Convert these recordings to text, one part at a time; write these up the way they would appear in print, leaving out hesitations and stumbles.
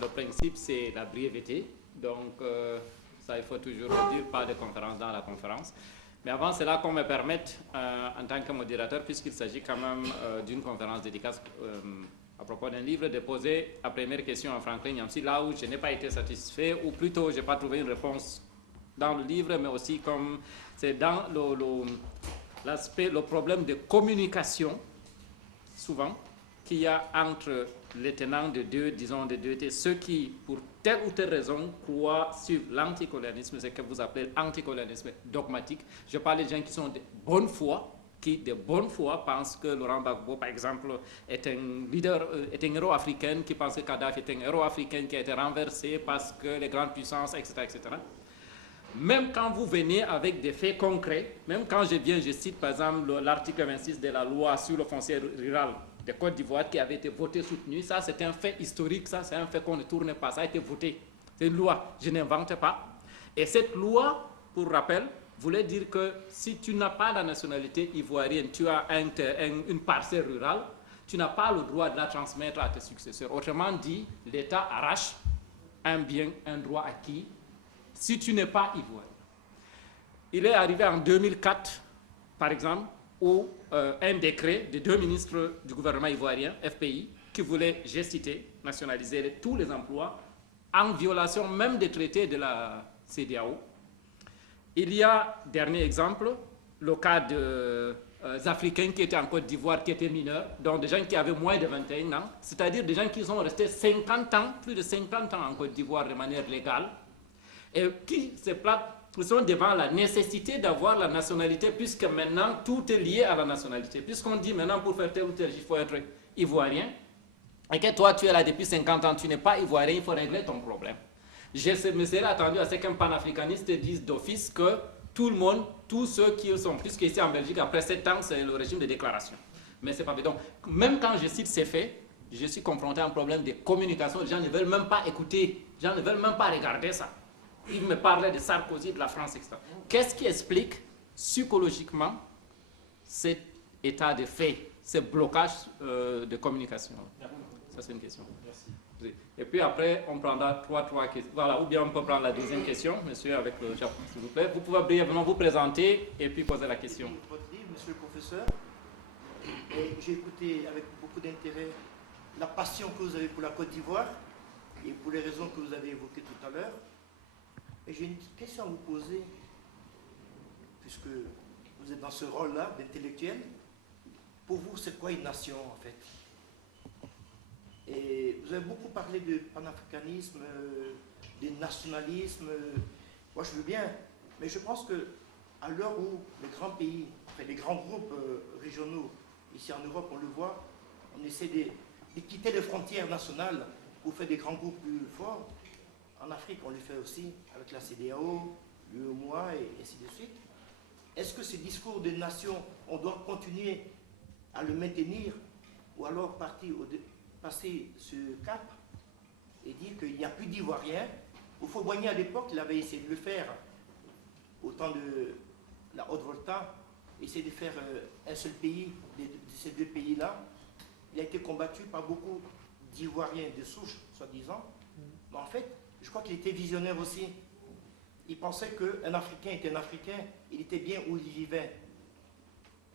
le principe, c'est la brièveté. Donc, ça, il faut toujours le dire, pas de conférence dans la conférence. Mais avant cela, qu'on me permette, en tant que modérateur, puisqu'il s'agit quand même d'une conférence dédicace à propos d'un livre, de poser la première question à Franklin Nyamsi, là où je n'ai pas été satisfait, ou plutôt, je n'ai pas trouvé une réponse dans le livre, mais aussi comme c'est dans l'aspect, le problème de communication, souvent, qu'il y a entre les tenants de deux, disons, de deux, ceux qui, pour telle ou telle raison, croient sur l'anticolonialisme, c'est ce que vous appelez l'anticolonialisme dogmatique. Je parle des gens qui sont de bonne foi, qui de bonne foi pensent que Laurent Gbagbo, par exemple, est un leader, est un héros africain, qui pense que Kadhafi est un héros africain qui a été renversé parce que les grandes puissances, etc., etc. Même quand vous venez avec des faits concrets, même quand je cite par exemple l'article 26 de la loi sur le foncier rural de Côte d'Ivoire qui avait été voté, soutenu, ça c'est un fait historique, ça c'est un fait qu'on ne tourne pas, ça a été voté. C'est une loi, je n'invente pas. Et cette loi, pour rappel, voulait dire que si tu n'as pas la nationalité ivoirienne, tu as une parcelle rurale, tu n'as pas le droit de la transmettre à tes successeurs. Autrement dit, l'État arrache un bien, un droit acquis, si tu n'es pas ivoirien. Il est arrivé en 2004, par exemple, où un décret de 2 ministres du gouvernement ivoirien, FPI, qui voulait, j'ai cité, nationaliser tous les emplois, en violation même des traités de la CEDEAO. Il y a, dernier exemple, le cas des Africains qui étaient en Côte d'Ivoire, qui étaient mineurs, donc des gens qui avaient moins de 21 ans, c'est-à-dire des gens qui sont restés 50 ans, plus de 50 ans en Côte d'Ivoire de manière légale, et qui sont devant la nécessité d'avoir la nationalité, puisque maintenant tout est lié à la nationalité. Puisqu'on dit maintenant pour faire tel ou tel, il faut être ivoirien, et que toi tu es là depuis 50 ans, tu n'es pas ivoirien, il faut régler ton problème. Je me serais attendu à ce qu'un panafricaniste dise d'office que tout le monde, tous ceux qui sont, puisque ici en Belgique, après 7 ans, c'est le régime de déclaration. Mais c'est pas bien. Donc, même quand je cite ces faits, je suis confronté à un problème de communication. Les gens ne veulent même pas écouter, les gens ne veulent même pas regarder ça. Ils me parlaient de Sarkozy, de la France, etc. Qu'est-ce qui explique psychologiquement cet état de fait, ce blocage de communication? Ça, c'est une question. Merci. Et puis après, on prendra trois questions. Voilà, ou bien on peut prendre la deuxième question, monsieur, avec le Japon, s'il vous plaît. Vous pouvez brièvement vous présenter et puis poser la question. Votre livre, monsieur le professeur, et j'ai écouté avec beaucoup d'intérêt la passion que vous avez pour la Côte d'Ivoire et pour les raisons que vous avez évoquées tout à l'heure. Et j'ai une question à vous poser, puisque vous êtes dans ce rôle-là d'intellectuel. Pour vous, c'est quoi une nation, en fait? Et vous avez beaucoup parlé de panafricanisme, de nationalisme. Moi, je veux bien, mais je pense qu'à l'heure où les grands pays, enfin, les grands groupes régionaux, ici en Europe, on le voit, on essaie de quitter les frontières nationales pour faire des grands groupes plus forts. En Afrique, on le fait aussi avec la CEDEAO, l'UEMOA et ainsi de suite. Est-ce que ce discours de nation, on doit continuer à le maintenir ou alors passer ce cap et dire qu'il n'y a plus d'Ivoiriens? Houphouët-Boigny, à l'époque, il avait essayé de le faire au temps de la Haute-Volta, essayer de faire un seul pays de ces deux pays-là. Il a été combattu par beaucoup d'Ivoiriens de souche, soi-disant. Mais en fait, je crois qu'il était visionnaire aussi. Il pensait qu'un Africain était un Africain, il était bien où il vivait.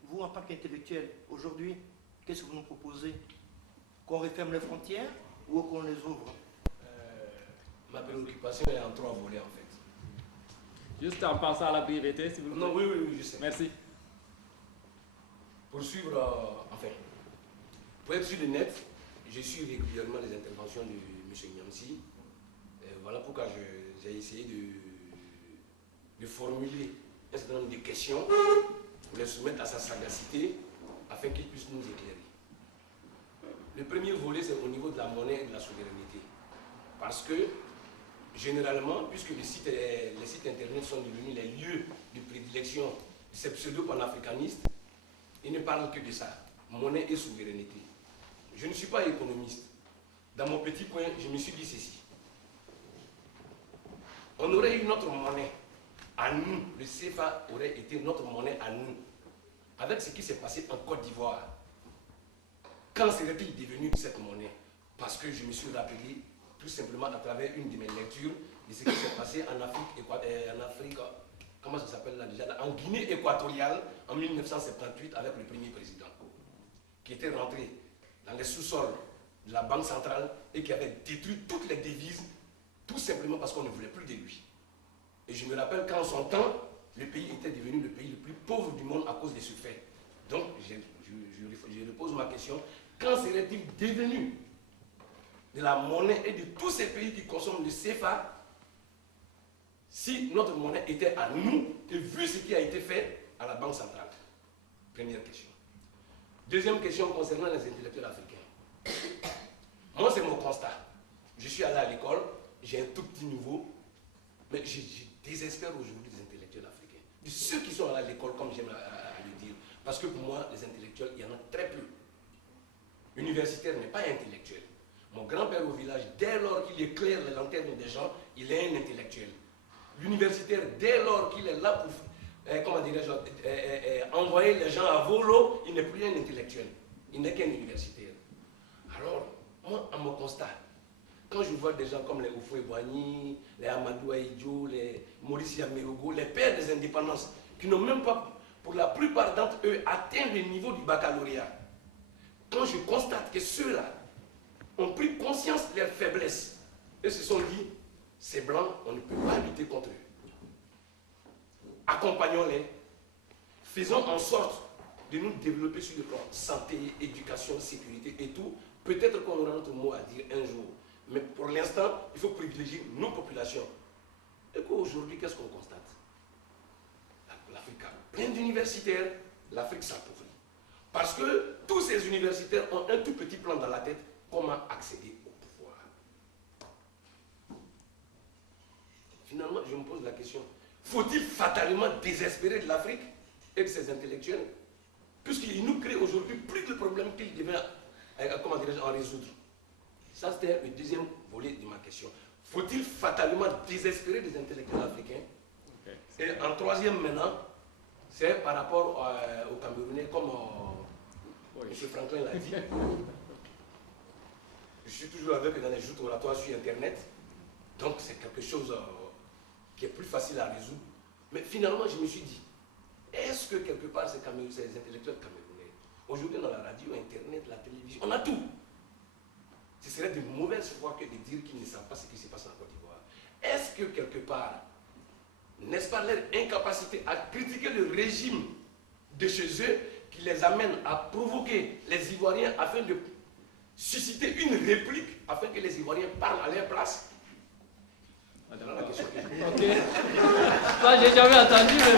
Vous, en tant qu'intellectuel, aujourd'hui, qu'est-ce que vous nous proposez? Qu'on referme les frontières ou qu'on les ouvre? Ma préoccupation est en 3 volets, en fait. Juste en pensant à la brièveté, si vous voulez. Non, oui, je sais. Merci. Pour suivre, pour être sur le net, je suis régulièrement les interventions de M. Nyamsi. Voilà pourquoi j'ai essayé de formuler un certain nombre de questions pour les soumettre à sa sagacité afin qu'il puisse nous éclairer. Le premier volet, c'est au niveau de la monnaie et de la souveraineté. Parce que, généralement, puisque les sites internet sont devenus les lieux de prédilection de ces pseudo-panafricanistes, ils ne parlent que de ça, monnaie et souveraineté. Je ne suis pas économiste. Dans mon petit coin, je me suis dit ceci. On aurait eu notre monnaie à nous, le CFA aurait été notre monnaie à nous. Avec ce qui s'est passé en Côte d'Ivoire, quand serait-il devenu cette monnaie? Parce que je me suis rappelé tout simplement à travers une de mes lectures de ce qui s'est passé en Afrique, comment ça s'appelle là déjà, en Guinée équatoriale en 1978 avec le premier président, qui était rentré dans les sous-sols de la Banque centrale et qui avait détruit toutes les devises, tout simplement parce qu'on ne voulait plus de lui. Et je me rappelle qu'en son temps, le pays était devenu le pays le plus pauvre du monde à cause de ce fait. Donc, je repose ma question, quand serait-il devenu de la monnaie et de tous ces pays qui consomment le CFA si notre monnaie était à nous et vu ce qui a été fait à la Banque centrale? Première question. Deuxième question concernant les intellectuels africains. Moi, c'est mon constat. Je suis allé à l'école, j'ai un tout petit niveau, mais je désespère aujourd'hui des intellectuels africains. De ceux qui sont allés à l'école, comme j'aime à le dire. Parce que pour moi, les intellectuels, il y en a très peu. L'universitaire n'est pas intellectuel. Mon grand-père au village, dès lors qu'il éclaire les lanternes des gens, il est un intellectuel. L'universitaire, dès lors qu'il est là pour comment dirais-je, envoyer les gens à volo, il n'est plus un intellectuel. Il n'est qu'un universitaire. Alors, moi, à mon constat, quand je vois des gens comme les Houphouët-Boigny, les Amadou Ahidjo, les Maurice Yamerogo, les pères des indépendances, qui n'ont même pas, pour la plupart d'entre eux, atteint le niveau du baccalauréat, quand je constate que ceux-là ont pris conscience de leurs faiblesses et se sont dit, ces blancs, on ne peut pas lutter contre eux. Accompagnons-les, faisons en sorte de nous développer sur le plan santé, éducation, sécurité et tout. Peut-être qu'on aura notre mot à dire un jour. Mais pour l'instant, il faut privilégier nos populations. Et qu'aujourd'hui, qu'est-ce qu'on constate? L'Afrique a plein d'universitaires, l'Afrique s'appauvrit. Parce que tous ces universitaires ont un tout petit plan dans la tête, comment accéder au pouvoir. Finalement, je me pose la question, faut-il fatalement désespérer de l'Afrique et de ses intellectuels, puisqu'ils nous créent aujourd'hui plus de problèmes qu'ils devaient, comment dirais-je, en résoudre? Ça, c'était le deuxième volet de ma question. Faut-il fatalement désespérer des intellectuels africains? Et en troisième maintenant, c'est par rapport aux Camerounais, comme M. Franklin l'a dit. Je suis toujours avec dans les joutes oratoires sur Internet, donc c'est quelque chose qui est plus facile à résoudre. Mais finalement, je me suis dit, est-ce que quelque part ces intellectuels camerounais, aujourd'hui dans la radio, Internet, la télévision, on a tout. Ce serait de mauvaise foi que de dire qu'ils ne savent pas ce qui se passe en Côte d'Ivoire. Est-ce que quelque part, n'est-ce pas leur incapacité à critiquer le régime de chez eux qui les amène à provoquer les Ivoiriens afin de susciter une réplique afin que les Ivoiriens parlent à leur place? Voilà la question que je pose. Ok. Ça, j'ai jamais entendu, mais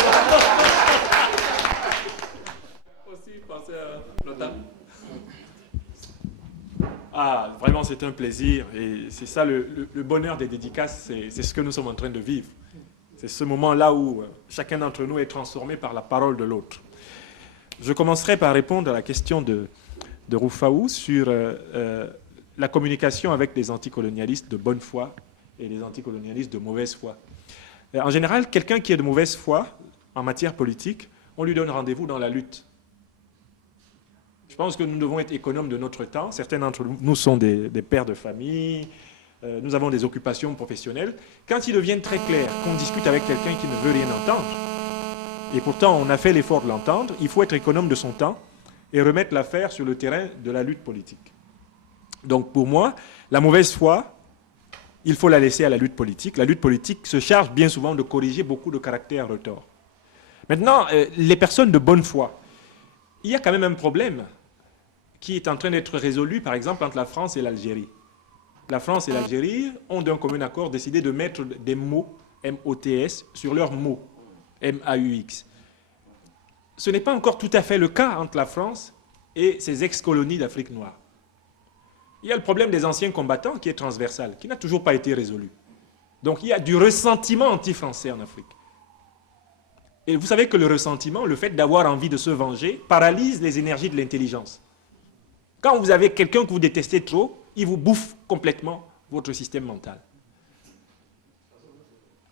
aussi penser à l'OTAN. Ah, vraiment, c'est un plaisir. Et c'est ça, le bonheur des dédicaces, c'est ce que nous sommes en train de vivre. C'est ce moment-là où chacun d'entre nous est transformé par la parole de l'autre. Je commencerai par répondre à la question de Roufaou sur la communication avec les anticolonialistes de bonne foi et les anticolonialistes de mauvaise foi. En général, quelqu'un qui est de mauvaise foi en matière politique, on lui donne rendez-vous dans la lutte. Je pense que nous devons être économes de notre temps. Certains d'entre nous sont des pères de famille, nous avons des occupations professionnelles. Quand il devient très clair qu'on discute avec quelqu'un qui ne veut rien entendre, et pourtant on a fait l'effort de l'entendre, il faut être économe de son temps et remettre l'affaire sur le terrain de la lutte politique. Donc pour moi, la mauvaise foi, il faut la laisser à la lutte politique. La lutte politique se charge bien souvent de corriger beaucoup de caractères retors. Maintenant, les personnes de bonne foi, il y a quand même un problème qui est en train d'être résolu, par exemple, entre la France et l'Algérie. La France et l'Algérie ont d'un commun accord décidé de mettre des mots, M-O-T-S, sur leurs mots, M-A-U-X. Ce n'est pas encore tout à fait le cas entre la France et ses ex-colonies d'Afrique noire. Il y a le problème des anciens combattants qui est transversal, qui n'a toujours pas été résolu. Donc il y a du ressentiment anti-français en Afrique. Et vous savez que le ressentiment, le fait d'avoir envie de se venger, paralyse les énergies de l'intelligence. Quand vous avez quelqu'un que vous détestez trop, il vous bouffe complètement votre système mental.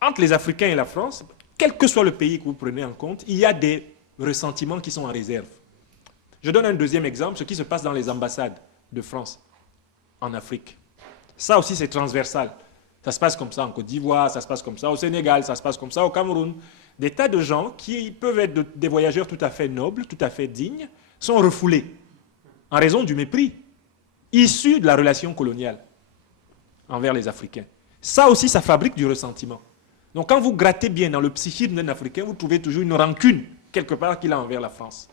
Entre les Africains et la France, quel que soit le pays que vous prenez en compte, il y a des ressentiments qui sont en réserve. Je donne un deuxième exemple, ce qui se passe dans les ambassades de France en Afrique. Ça aussi, c'est transversal. Ça se passe comme ça en Côte d'Ivoire, ça se passe comme ça au Sénégal, ça se passe comme ça au Cameroun. Des tas de gens qui peuvent être des voyageurs tout à fait nobles, tout à fait dignes, sont refoulés en raison du mépris issu de la relation coloniale envers les Africains. Ça aussi, ça fabrique du ressentiment. Donc quand vous grattez bien dans le psychisme d'un Africain, vous trouvez toujours une rancune quelque part qu'il a envers la France.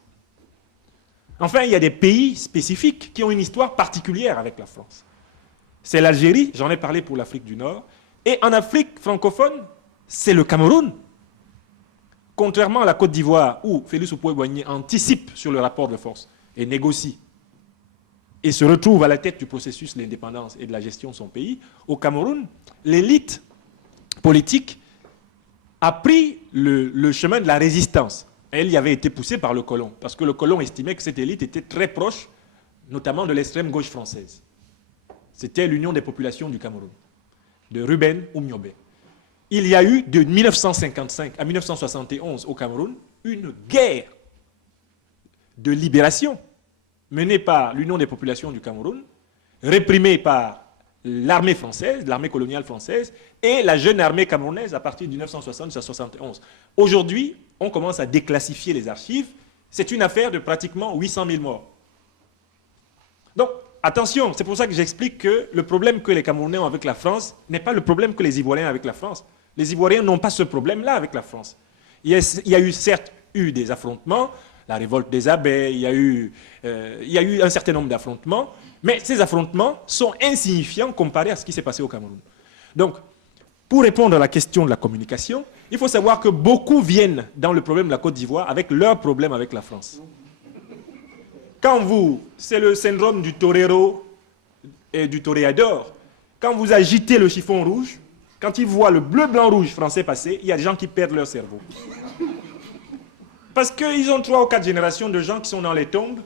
Enfin, il y a des pays spécifiques qui ont une histoire particulière avec la France. C'est l'Algérie, j'en ai parlé pour l'Afrique du Nord, et en Afrique francophone, c'est le Cameroun. Contrairement à la Côte d'Ivoire, où Félix Houphouët-Boigny anticipe sur le rapport de force et négocie, et se retrouve à la tête du processus de l'indépendance et de la gestion de son pays, au Cameroun, l'élite politique a pris le chemin de la résistance. Elle y avait été poussée par le colon, parce que le colon estimait que cette élite était très proche, notamment de l'extrême gauche française. C'était l'Union des populations du Cameroun, de Ruben Oumyobé. Il y a eu, de 1955 à 1971 au Cameroun, une guerre de libération menée par l'Union des populations du Cameroun, réprimée par l'armée française, l'armée coloniale française, et la jeune armée camerounaise à partir de 1960 à 1971. Aujourd'hui, on commence à déclassifier les archives. C'est une affaire de pratiquement 800 000 morts. Donc, attention, c'est pour ça que j'explique que le problème que les Camerounais ont avec la France n'est pas le problème que les Ivoiriens ont avec la France. Les Ivoiriens n'ont pas ce problème-là avec la France. Il y a eu certes des affrontements, la révolte des abbés, il y a eu un certain nombre d'affrontements, mais ces affrontements sont insignifiants comparés à ce qui s'est passé au Cameroun. Donc, pour répondre à la question de la communication, il faut savoir que beaucoup viennent dans le problème de la Côte d'Ivoire avec leur problème avec la France. C'est le syndrome du torero et du toréador. Quand vous agitez le chiffon rouge, quand ils voient le bleu, blanc, rouge français passer, il y a des gens qui perdent leur cerveau. Parce qu'ils ont 3 ou 4 générations de gens qui sont dans les tombes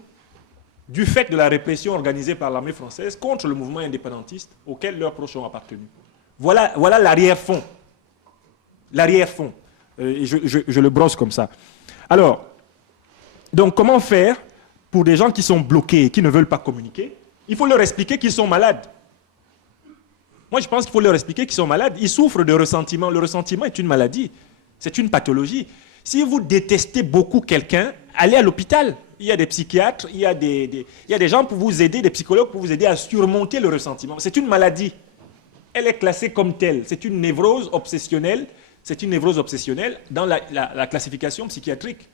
du fait de la répression organisée par l'armée française contre le mouvement indépendantiste auquel leurs proches ont appartenu. Voilà l'arrière-fond. L'arrière-fond. Et je le brosse comme ça. Alors, donc comment faire pour des gens qui sont bloqués et qui ne veulent pas communiquer? Il faut leur expliquer qu'ils sont malades. Moi, je pense qu'il faut leur expliquer qu'ils sont malades. Ils souffrent de ressentiment. Le ressentiment est une maladie. C'est une pathologie. Si vous détestez beaucoup quelqu'un, allez à l'hôpital. Il y a des psychiatres, il y a des gens pour vous aider, des psychologues pour vous aider à surmonter le ressentiment. C'est une maladie. Elle est classée comme telle. C'est une névrose obsessionnelle. C'est une névrose obsessionnelle dans la classification psychiatrique.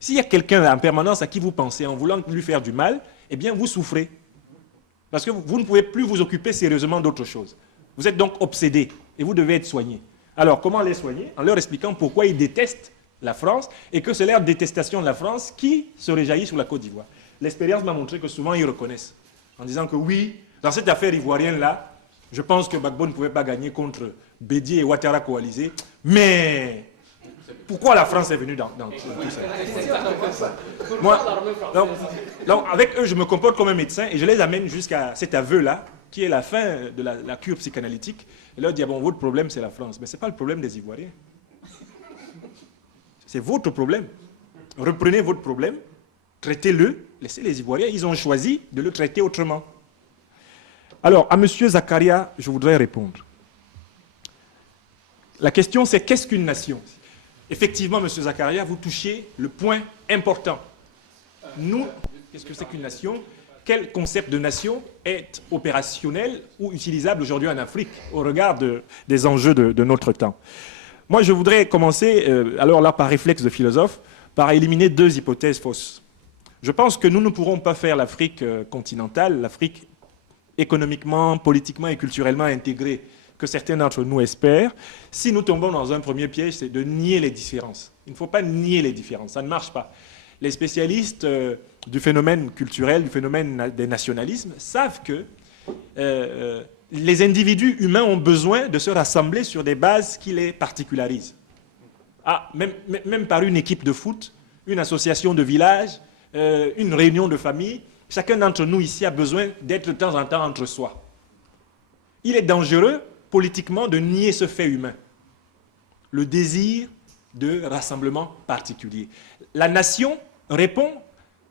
S'il y a quelqu'un en permanence à qui vous pensez en voulant lui faire du mal, eh bien vous souffrez. Parce que vous ne pouvez plus vous occuper sérieusement d'autre chose. Vous êtes donc obsédé et vous devez être soigné. Alors comment les soigner? En leur expliquant pourquoi ils détestent la France et que c'est leur détestation de la France qui se réjaillit sur la Côte d'Ivoire. L'expérience m'a montré que souvent ils reconnaissent. En disant que oui, dans cette affaire ivoirienne-là, je pense que Gbagbo ne pouvait pas gagner contre Bédié et Ouattara coalisés, mais pourquoi la France est venue dans tout ça? Moi, donc, avec eux, je me comporte comme un médecin et je les amène jusqu'à cet aveu-là, qui est la fin de la cure psychanalytique. Et là, on dit, ah bon, votre problème, c'est la France. Mais ce n'est pas le problème des Ivoiriens. C'est votre problème. Reprenez votre problème, traitez-le, laissez les Ivoiriens. Ils ont choisi de le traiter autrement. Alors, à M. Zakaria, je voudrais répondre. La question, c'est qu'est-ce qu'une nation? Effectivement, M. Zakaria, vous touchez le point important. Nous, qu'est-ce que c'est qu'une nation? Quel concept de nation est opérationnel ou utilisable aujourd'hui en Afrique au regard des enjeux de notre temps? Moi, je voudrais commencer, alors là, par réflexe de philosophe, par éliminer 2 hypothèses fausses. Je pense que nous ne pourrons pas faire l'Afrique continentale, l'Afrique économiquement, politiquement et culturellement intégrée, que certains d'entre nous espèrent, si nous tombons dans un premier piège, c'est de nier les différences. Il ne faut pas nier les différences, ça ne marche pas. Les spécialistes du phénomène culturel, du phénomène des nationalismes, savent que les individus humains ont besoin de se rassembler sur des bases qui les particularisent. Ah, même par une équipe de foot, une association de village, une réunion de famille, chacun d'entre nous ici a besoin d'être de temps en temps entre soi. Il est dangereux politiquement de nier ce fait humain, le désir de rassemblement particulier. La nation répond,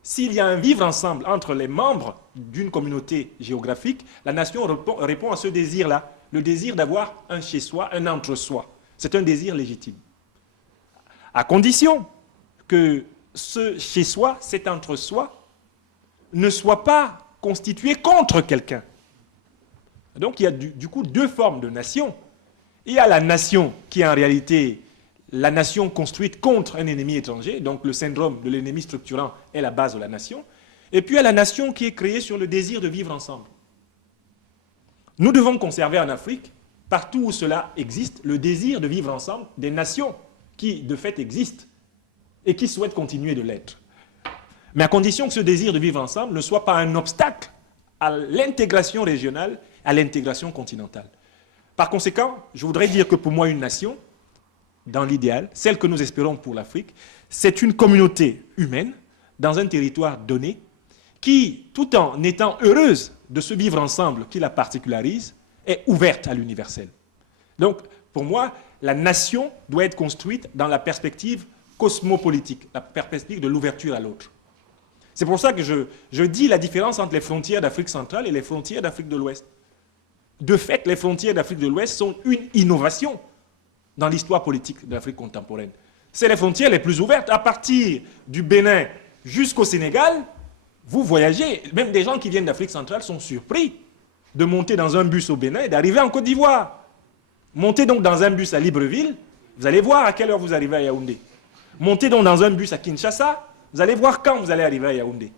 s'il y a un vivre ensemble entre les membres d'une communauté géographique, la nation répond à ce désir-là, le désir d'avoir un chez-soi, un entre-soi. C'est un désir légitime. À condition que ce chez-soi, cet entre-soi, ne soit pas constitué contre quelqu'un. Donc il y a du coup deux formes de nation. Il y a la nation qui est en réalité la nation construite contre un ennemi étranger, donc le syndrome de l'ennemi structurant est la base de la nation, et puis il y a la nation qui est créée sur le désir de vivre ensemble. Nous devons conserver en Afrique, partout où cela existe, le désir de vivre ensemble des nations qui, de fait, existent et qui souhaitent continuer de l'être. Mais à condition que ce désir de vivre ensemble ne soit pas un obstacle à l'intégration régionale, à l'intégration continentale. Par conséquent, je voudrais dire que pour moi, une nation, dans l'idéal, celle que nous espérons pour l'Afrique, c'est une communauté humaine dans un territoire donné qui, tout en étant heureuse de ce vivre ensemble qui la particularise, est ouverte à l'universel. Donc, pour moi, la nation doit être construite dans la perspective cosmopolitique, la perspective de l'ouverture à l'autre. C'est pour ça que je dis la différence entre les frontières d'Afrique centrale et les frontières d'Afrique de l'Ouest. De fait, les frontières d'Afrique de l'Ouest sont une innovation dans l'histoire politique de l'Afrique contemporaine. C'est les frontières les plus ouvertes. À partir du Bénin jusqu'au Sénégal, vous voyagez, même des gens qui viennent d'Afrique centrale sont surpris de monter dans un bus au Bénin et d'arriver en Côte d'Ivoire. Montez donc dans un bus à Libreville, vous allez voir à quelle heure vous arrivez à Yaoundé. Montez donc dans un bus à Kinshasa, vous allez voir quand vous allez arriver à Yaoundé.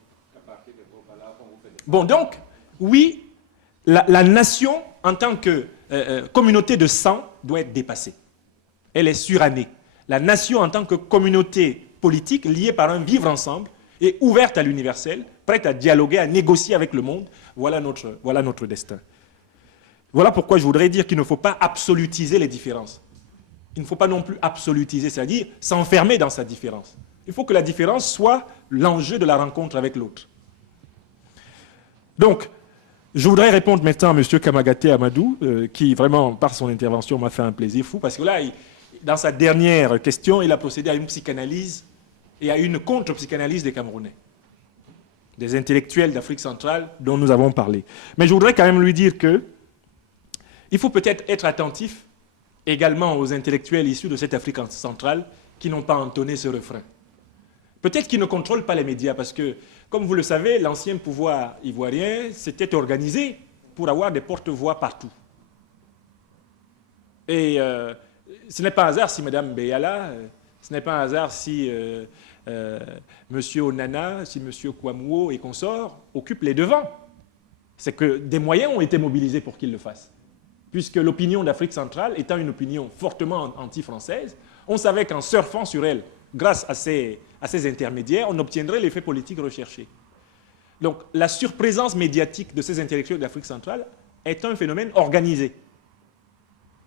Bon, donc, oui, la nation, en tant que communauté de sang, doit être dépassée. Elle est surannée. La nation, en tant que communauté politique, liée par un vivre ensemble, est ouverte à l'universel, prête à dialoguer, à négocier avec le monde. Voilà notre destin. Voilà pourquoi je voudrais dire qu'il ne faut pas absolutiser les différences. Il ne faut pas non plus absolutiser, c'est-à-dire s'enfermer dans sa différence. Il faut que la différence soit l'enjeu de la rencontre avec l'autre. Donc, je voudrais répondre maintenant à M. Kamagaté Amadou, qui vraiment, par son intervention, m'a fait un plaisir fou, parce que là, dans sa dernière question, il a procédé à une psychanalyse et à une contre-psychanalyse des Camerounais, des intellectuels d'Afrique centrale dont nous avons parlé. Mais je voudrais quand même lui dire que il faut peut-être être attentif également aux intellectuels issus de cette Afrique centrale qui n'ont pas entonné ce refrain. Peut-être qu'ils ne contrôlent pas les médias, parce que, comme vous le savez, l'ancien pouvoir ivoirien s'était organisé pour avoir des porte-voix partout. Et ce n'est pas un hasard si Mme Beyala, ce n'est pas un hasard si M. Onana, si M. Kouamouo et consorts occupent les devants. C'est que des moyens ont été mobilisés pour qu'ils le fassent. Puisque l'opinion d'Afrique centrale étant une opinion fortement anti-française, on savait qu'en surfant sur elle, grâce à ces intermédiaires, on obtiendrait l'effet politique recherché. Donc la surprésence médiatique de ces intellectuels d'Afrique centrale est un phénomène organisé.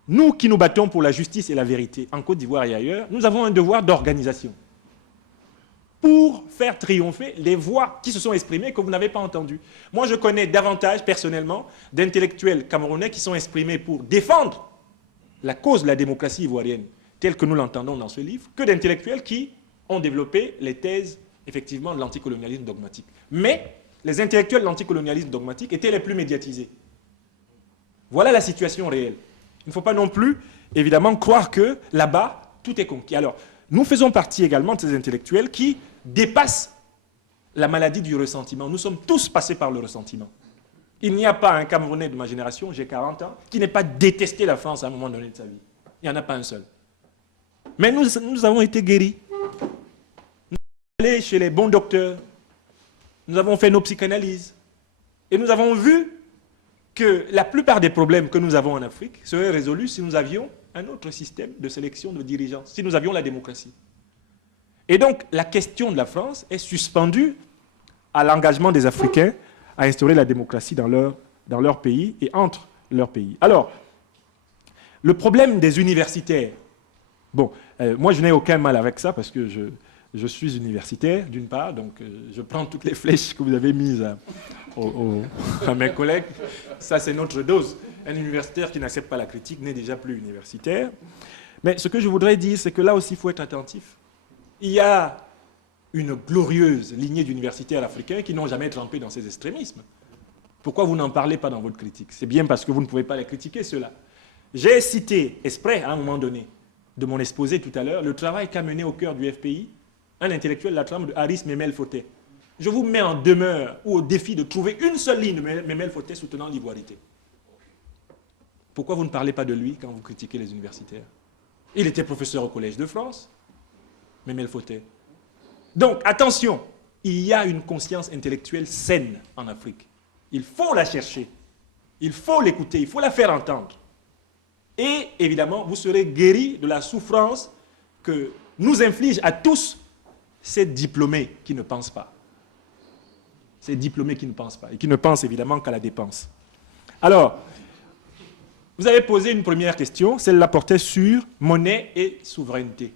Nous qui nous battons pour la justice et la vérité en Côte d'Ivoire et ailleurs, nous avons un devoir d'organisation pour faire triompher les voix qui se sont exprimées que vous n'avez pas entendues. Moi, je connais davantage, personnellement, d'intellectuels camerounais qui sont exprimés pour défendre la cause de la démocratie ivoirienne, telle que nous l'entendons dans ce livre, que d'intellectuels qui ont développé les thèses, effectivement, de l'anticolonialisme dogmatique. Mais les intellectuels de l'anticolonialisme dogmatique étaient les plus médiatisés. Voilà la situation réelle. Il ne faut pas non plus, évidemment, croire que là-bas, tout est conquis. Alors, nous faisons partie également de ces intellectuels qui dépassent la maladie du ressentiment. Nous sommes tous passés par le ressentiment. Il n'y a pas un Camerounais de ma génération, j'ai 40 ans, qui n'ait pas détesté la France à un moment donné de sa vie. Il n'y en a pas un seul. Mais nous avons été guéris. Nous sommes allés chez les bons docteurs. Nous avons fait nos psychanalyses. Et nous avons vu que la plupart des problèmes que nous avons en Afrique seraient résolus si nous avions un autre système de sélection de dirigeants, si nous avions la démocratie. Et donc, la question de la France est suspendue à l'engagement des Africains à instaurer la démocratie dans leur pays et entre leurs pays. Alors, le problème des universitaires, bon, moi je n'ai aucun mal avec ça parce que je suis universitaire, d'une part, donc je prends toutes les flèches que vous avez mises à mes collègues. Ça, c'est notre dose. Un universitaire qui n'accepte pas la critique n'est déjà plus universitaire. Mais ce que je voudrais dire, c'est que là aussi, il faut être attentif. Il y a une glorieuse lignée d'universitaires africains qui n'ont jamais trempé dans ces extrémismes. Pourquoi vous n'en parlez pas dans votre critique? C'est bien parce que vous ne pouvez pas les critiquer, ceux-là. J'ai cité exprès, à un moment donné, de mon exposé tout à l'heure, le travail qu'a mené au cœur du FPI un intellectuel de la trempe de Haris Memel Foté. Je vous mets en demeure ou au défi de trouver une seule ligne de Memel Foté soutenant l'ivoirité. Pourquoi vous ne parlez pas de lui quand vous critiquez les universitaires? Il était professeur au Collège de France, Memel Foté. Donc, attention, il y a une conscience intellectuelle saine en Afrique. Il faut la chercher, il faut l'écouter, il faut la faire entendre. Et évidemment, vous serez guéri de la souffrance que nous inflige à tous ces diplômés qui ne pensent pas. Ces diplômés qui ne pensent pas et qui ne pensent évidemment qu'à la dépense. Alors, vous avez posé une première question, celle-là portait sur monnaie et souveraineté.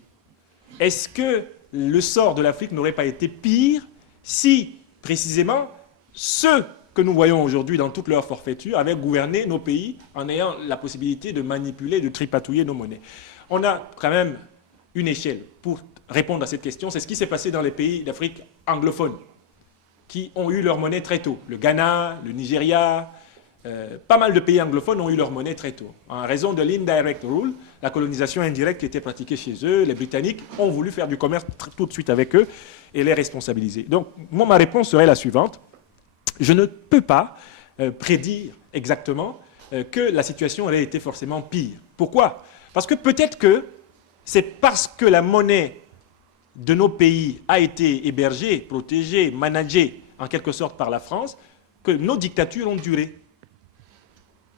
Est-ce que le sort de l'Afrique n'aurait pas été pire si, précisément, ceux que nous voyons aujourd'hui dans toute leur forfaiture avaient gouverné nos pays en ayant la possibilité de manipuler, de tripatouiller nos monnaies? On a quand même une échelle pour répondre à cette question. C'est ce qui s'est passé dans les pays d'Afrique anglophone qui ont eu leur monnaie très tôt. Le Ghana, le Nigeria, pas mal de pays anglophones ont eu leur monnaie très tôt. En raison de l'indirect rule, la colonisation indirecte qui était pratiquée chez eux, les Britanniques ont voulu faire du commerce tout de suite avec eux et les responsabiliser. Donc, moi, ma réponse serait la suivante. Je ne peux pas prédire exactement que la situation aurait été forcément pire. Pourquoi? Parce que peut-être que c'est parce que la monnaie de nos pays a été hébergée, protégée, managée en quelque sorte par la France, que nos dictatures ont duré.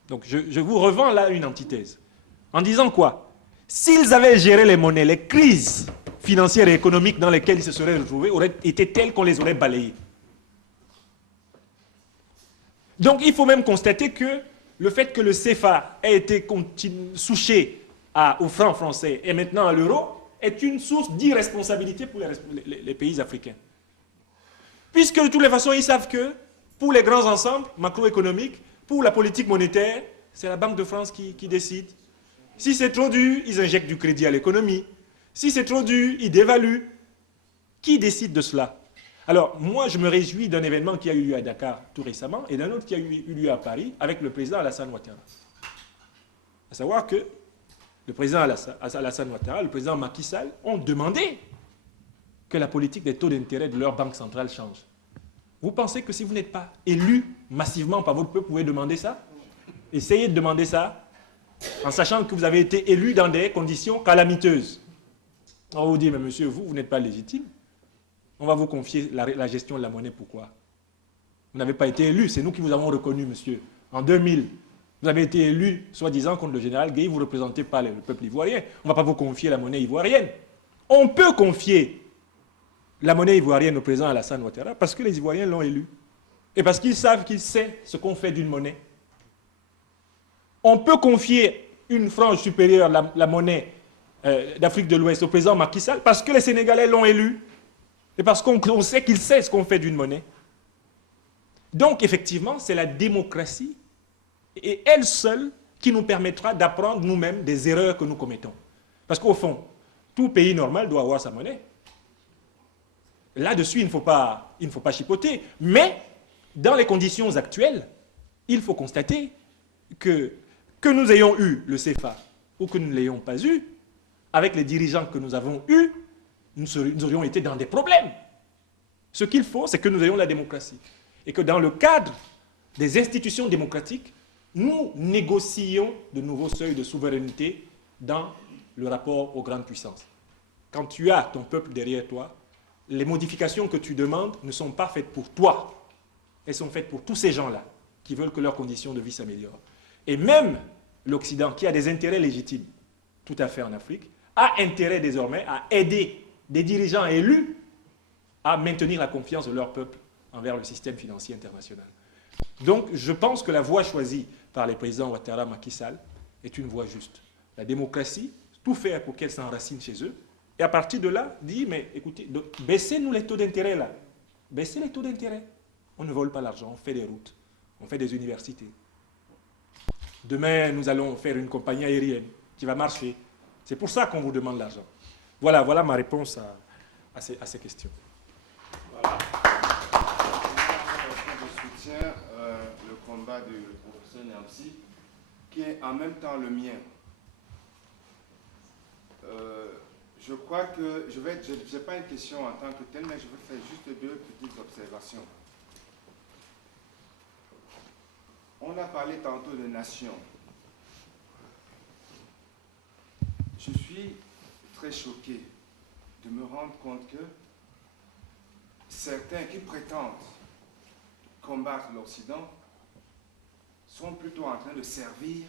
Donc je vous revends là une antithèse. En disant quoi? S'ils avaient géré les monnaies, les crises financières et économiques dans lesquelles ils se seraient retrouvés auraient été telles qu'on les aurait balayées. Donc il faut même constater que le fait que le CFA ait été souché au franc français et maintenant à l'euro est une source d'irresponsabilité pour les pays africains. Puisque de toutes les façons, ils savent que pour les grands ensembles macroéconomiques, pour la politique monétaire, c'est la Banque de France qui décide. Si c'est trop dur, ils injectent du crédit à l'économie. Si c'est trop dur, ils dévaluent. Qui décide de cela? Alors, moi, je me réjouis d'un événement qui a eu lieu à Dakar tout récemment et d'un autre qui a eu lieu à Paris avec le président Alassane Ouattara. À savoir que le président Alassane Ouattara, le président Macky Sall ont demandé que la politique des taux d'intérêt de leur banque centrale change. Vous pensez que si vous n'êtes pas élu massivement par votre peuple, vous pouvez demander ça? Essayez de demander ça en sachant que vous avez été élu dans des conditions calamiteuses. On va vous dire, mais monsieur, vous n'êtes pas légitime. On va vous confier la gestion de la monnaie. Pourquoi? Vous n'avez pas été élu, c'est nous qui vous avons reconnu, monsieur. En 2000, vous avez été élu, soi-disant, contre le général Gueye, vous ne représentez pas le peuple ivoirien. On ne va pas vous confier la monnaie ivoirienne. On peut confier la monnaie ivoirienne au président Alassane Ouattara parce que les Ivoiriens l'ont élu. Et parce qu'ils savent qu'il sait ce qu'on fait d'une monnaie. On peut confier une frange supérieure, la monnaie d'Afrique de l'Ouest, au président Macky Sall parce que les Sénégalais l'ont élu. Et parce qu'on sait qu'il sait ce qu'on fait d'une monnaie. Donc, effectivement, c'est la démocratie et elle seule qui nous permettra d'apprendre nous-mêmes des erreurs que nous commettons. Parce qu'au fond, tout pays normal doit avoir sa monnaie. Là-dessus, il ne faut pas chipoter. Mais, dans les conditions actuelles, il faut constater que nous ayons eu le CFA ou que nous ne l'ayons pas eu, avec les dirigeants que nous avons eus, nous aurions été dans des problèmes. Ce qu'il faut, c'est que nous ayons la démocratie. Et que dans le cadre des institutions démocratiques, nous négocions de nouveaux seuils de souveraineté dans le rapport aux grandes puissances. Quand tu as ton peuple derrière toi, les modifications que tu demandes ne sont pas faites pour toi. Elles sont faites pour tous ces gens-là qui veulent que leurs conditions de vie s'améliorent. Et même l'Occident, qui a des intérêts légitimes, tout à fait en Afrique, a intérêt désormais à aider des dirigeants élus à maintenir la confiance de leur peuple envers le système financier international. Donc, je pense que la voie choisie par les présidents Ouattara, Macky Sall est une voie juste. La démocratie, tout faire pour qu'elle s'enracine chez eux, et à partir de là, dit, mais écoutez, baissez-nous les taux d'intérêt là. Baissez les taux d'intérêt. On ne vole pas l'argent, on fait des routes, on fait des universités. Demain, nous allons faire une compagnie aérienne qui va marcher. C'est pour ça qu'on vous demande l'argent. Voilà ma réponse à ces questions. Voilà. Je soutiens le combat du professeur Niamsi, qui est en même temps le mien. Je crois que je n'ai pas une question en tant que telle, mais je vais faire juste deux petites observations. On a parlé tantôt de nation. Je suis très choqué de me rendre compte que certains qui prétendent combattre l'Occident sont plutôt en train de servir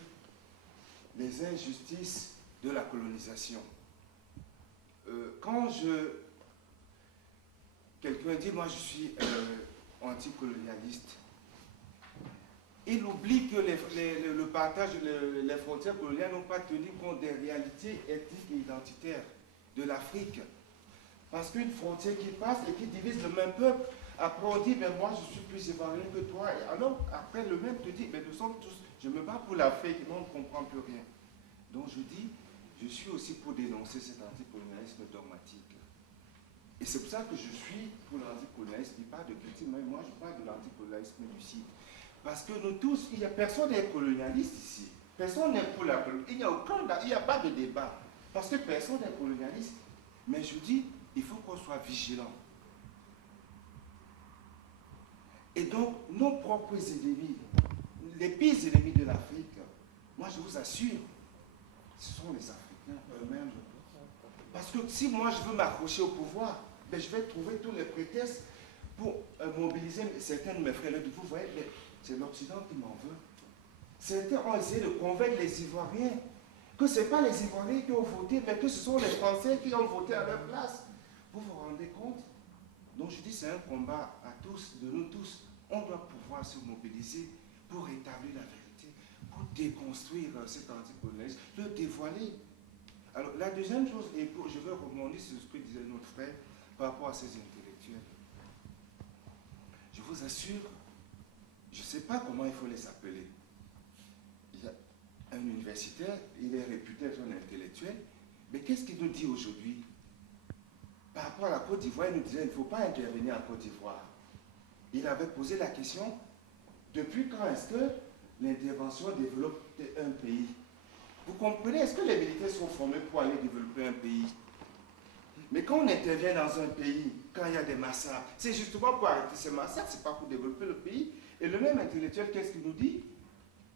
les injustices de la colonisation. Quand quelqu'un dit « moi je suis anticolonialiste », il oublie que le partage, les frontières coloniales n'ont pas tenu compte des réalités ethniques et identitaires de l'Afrique. Parce qu'une frontière qui passe et qui divise le même peuple, après on dit, ben moi je suis plus ivoirien que toi. Et alors après le même te dit, ben nous sommes tous, je me bats pour l'Afrique, mais on ne comprend plus rien. Donc je dis, je suis aussi pour dénoncer cet anticolonialisme dogmatique. Et c'est pour ça que je suis pour l'anticolonialisme. Il parle de critique, mais moi je parle de l'anticolonialisme lucide. Parce que nous tous, personne n'est colonialiste ici. Personne n'est pour la colonisation. Il n'y a pas de débat. Parce que personne n'est colonialiste. Mais je dis, il faut qu'on soit vigilant. Et donc, nos propres ennemis, les pires ennemis de l'Afrique, moi je vous assure, ce sont les Africains eux-mêmes. Parce que si moi je veux m'accrocher au pouvoir, ben, je vais trouver tous les prétextes pour mobiliser certains de mes frères. Vous voyez, c'est l'Occident qui m'en veut. Certains ont essayé de convaincre les Ivoiriens que ce n'est pas les Ivoiriens qui ont voté, mais que ce sont les Français qui ont voté à leur place. Vous vous rendez compte? Donc je dis, c'est un combat à tous, de nous tous. On doit pouvoir se mobiliser pour établir la vérité, pour déconstruire cet anticolonialisme, le dévoiler. Alors la deuxième chose, et je veux rebondir sur ce que disait notre frère par rapport à ces intellectuels. Je vous assure, je ne sais pas comment il faut les appeler. Il y a un universitaire, il est réputé être un intellectuel, mais qu'est-ce qu'il nous dit aujourd'hui? Par rapport à la Côte d'Ivoire, il nous disait qu'il ne faut pas intervenir en Côte d'Ivoire. Il avait posé la question, depuis quand est-ce que l'intervention développe un pays? Vous comprenez, est-ce que les militaires sont formés pour aller développer un pays? Mais quand on intervient dans un pays, quand il y a des massacres, c'est justement pour arrêter ces massacres, c'est pas pour développer le pays. Et le même intellectuel, qu'est-ce qu'il nous dit?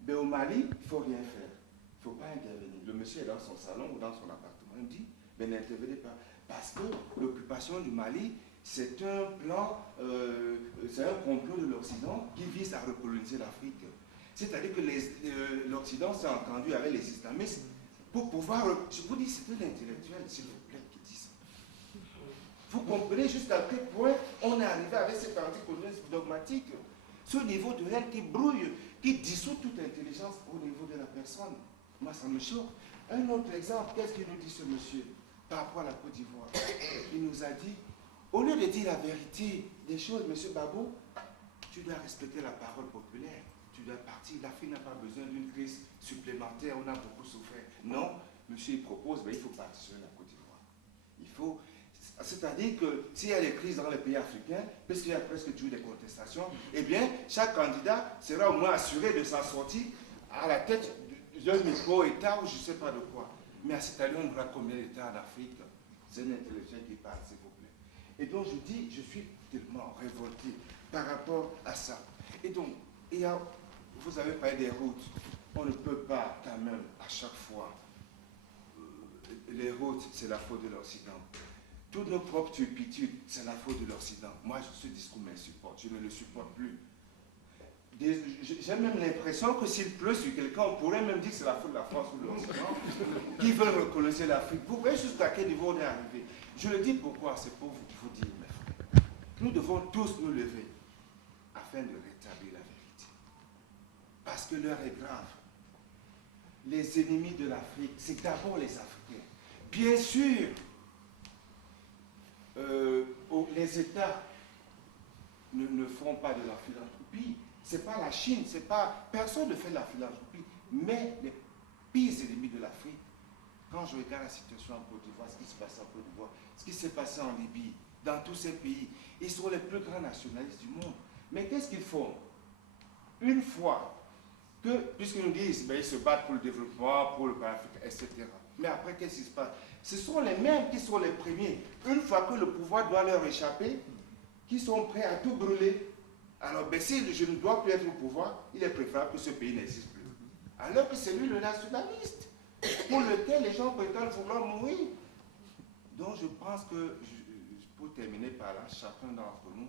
Ben, au Mali, il ne faut rien faire. Il ne faut pas intervenir. Le monsieur est dans son salon ou dans son appartement, il dit, ben n'intervenez pas. Parce que l'occupation du Mali, c'est un plan, c'est un complot de l'Occident qui vise à recoloniser l'Afrique. C'est-à-dire que l'Occident s'est entendu avec les islamistes pour pouvoir... Je vous dis, c'est un intellectuel, s'il vous plaît, qui dit ça. Vous comprenez jusqu'à quel point on est arrivé avec cet anticolonialisme dogmatique, ce niveau de haine qui brouille, qui dissout toute intelligence au niveau de la personne. Moi, ça me choque. Un autre exemple, qu'est-ce qu'il nous dit ce monsieur par rapport à la Côte d'Ivoire? Il nous a dit, au lieu de dire la vérité des choses, monsieur Babou, tu dois respecter la parole populaire. Tu dois partir. L'Afrique n'a pas besoin d'une crise supplémentaire. On a beaucoup souffert. Non, monsieur, il propose, mais il faut partir sur la Côte d'Ivoire. Il faut... C'est-à-dire que s'il y a des crises dans les pays africains, puisqu'il y a presque toujours des contestations, eh bien, chaque candidat sera au moins assuré de s'en sortir à la tête d'un micro-État ou je ne sais pas de quoi. Mais à cette année, on aura combien d'États en Afrique? C'est un intellectuel qui parle, s'il vous plaît. Et donc, je dis, je suis tellement révolté par rapport à ça. Et donc, vous avez parlé des routes. On ne peut pas, quand même, à chaque fois, les routes, c'est la faute de l'Occident. Toutes nos propres turpitudes, c'est la faute de l'Occident. Moi, ce discours m'insupporte. Je ne le supporte plus. J'ai même l'impression que s'il pleut sur quelqu'un, on pourrait même dire que c'est la faute de la France ou de l'Occident qui veulent recoloniser l'Afrique. Vous voyez jusqu'à quel niveau on est arrivé. Je le dis pourquoi, c'est pour vous dire, mes frères. Nous devons tous nous lever afin de rétablir la vérité. Parce que l'heure est grave. Les ennemis de l'Afrique, c'est d'abord les Africains. Bien sûr, les États ne font pas de la philanthropie. Ce n'est pas la Chine, personne ne fait de la philanthropie. Mais les pires ennemis de l'Afrique, quand je regarde la situation en Côte d'Ivoire, ce qui se passe en Côte d'Ivoire, ce qui s'est passé en Libye, dans tous ces pays. Ils sont les plus grands nationalistes du monde. Mais qu'est-ce qu'ils font? Une fois que, puisqu'ils nous disent, ben, ils se battent pour le développement, pour le pan-africain, etc. Mais après, qu'est-ce qui se passe? Ce sont les mêmes qui sont les premiers. Une fois que le pouvoir doit leur échapper, qui sont prêts à tout brûler. Alors, ben, si je ne dois plus être au pouvoir, il est préférable que ce pays n'existe plus. Alors que c'est lui le nationaliste, pour lequel les gens prétendent vouloir mourir. Donc, je pense que, pour terminer par là, chacun d'entre nous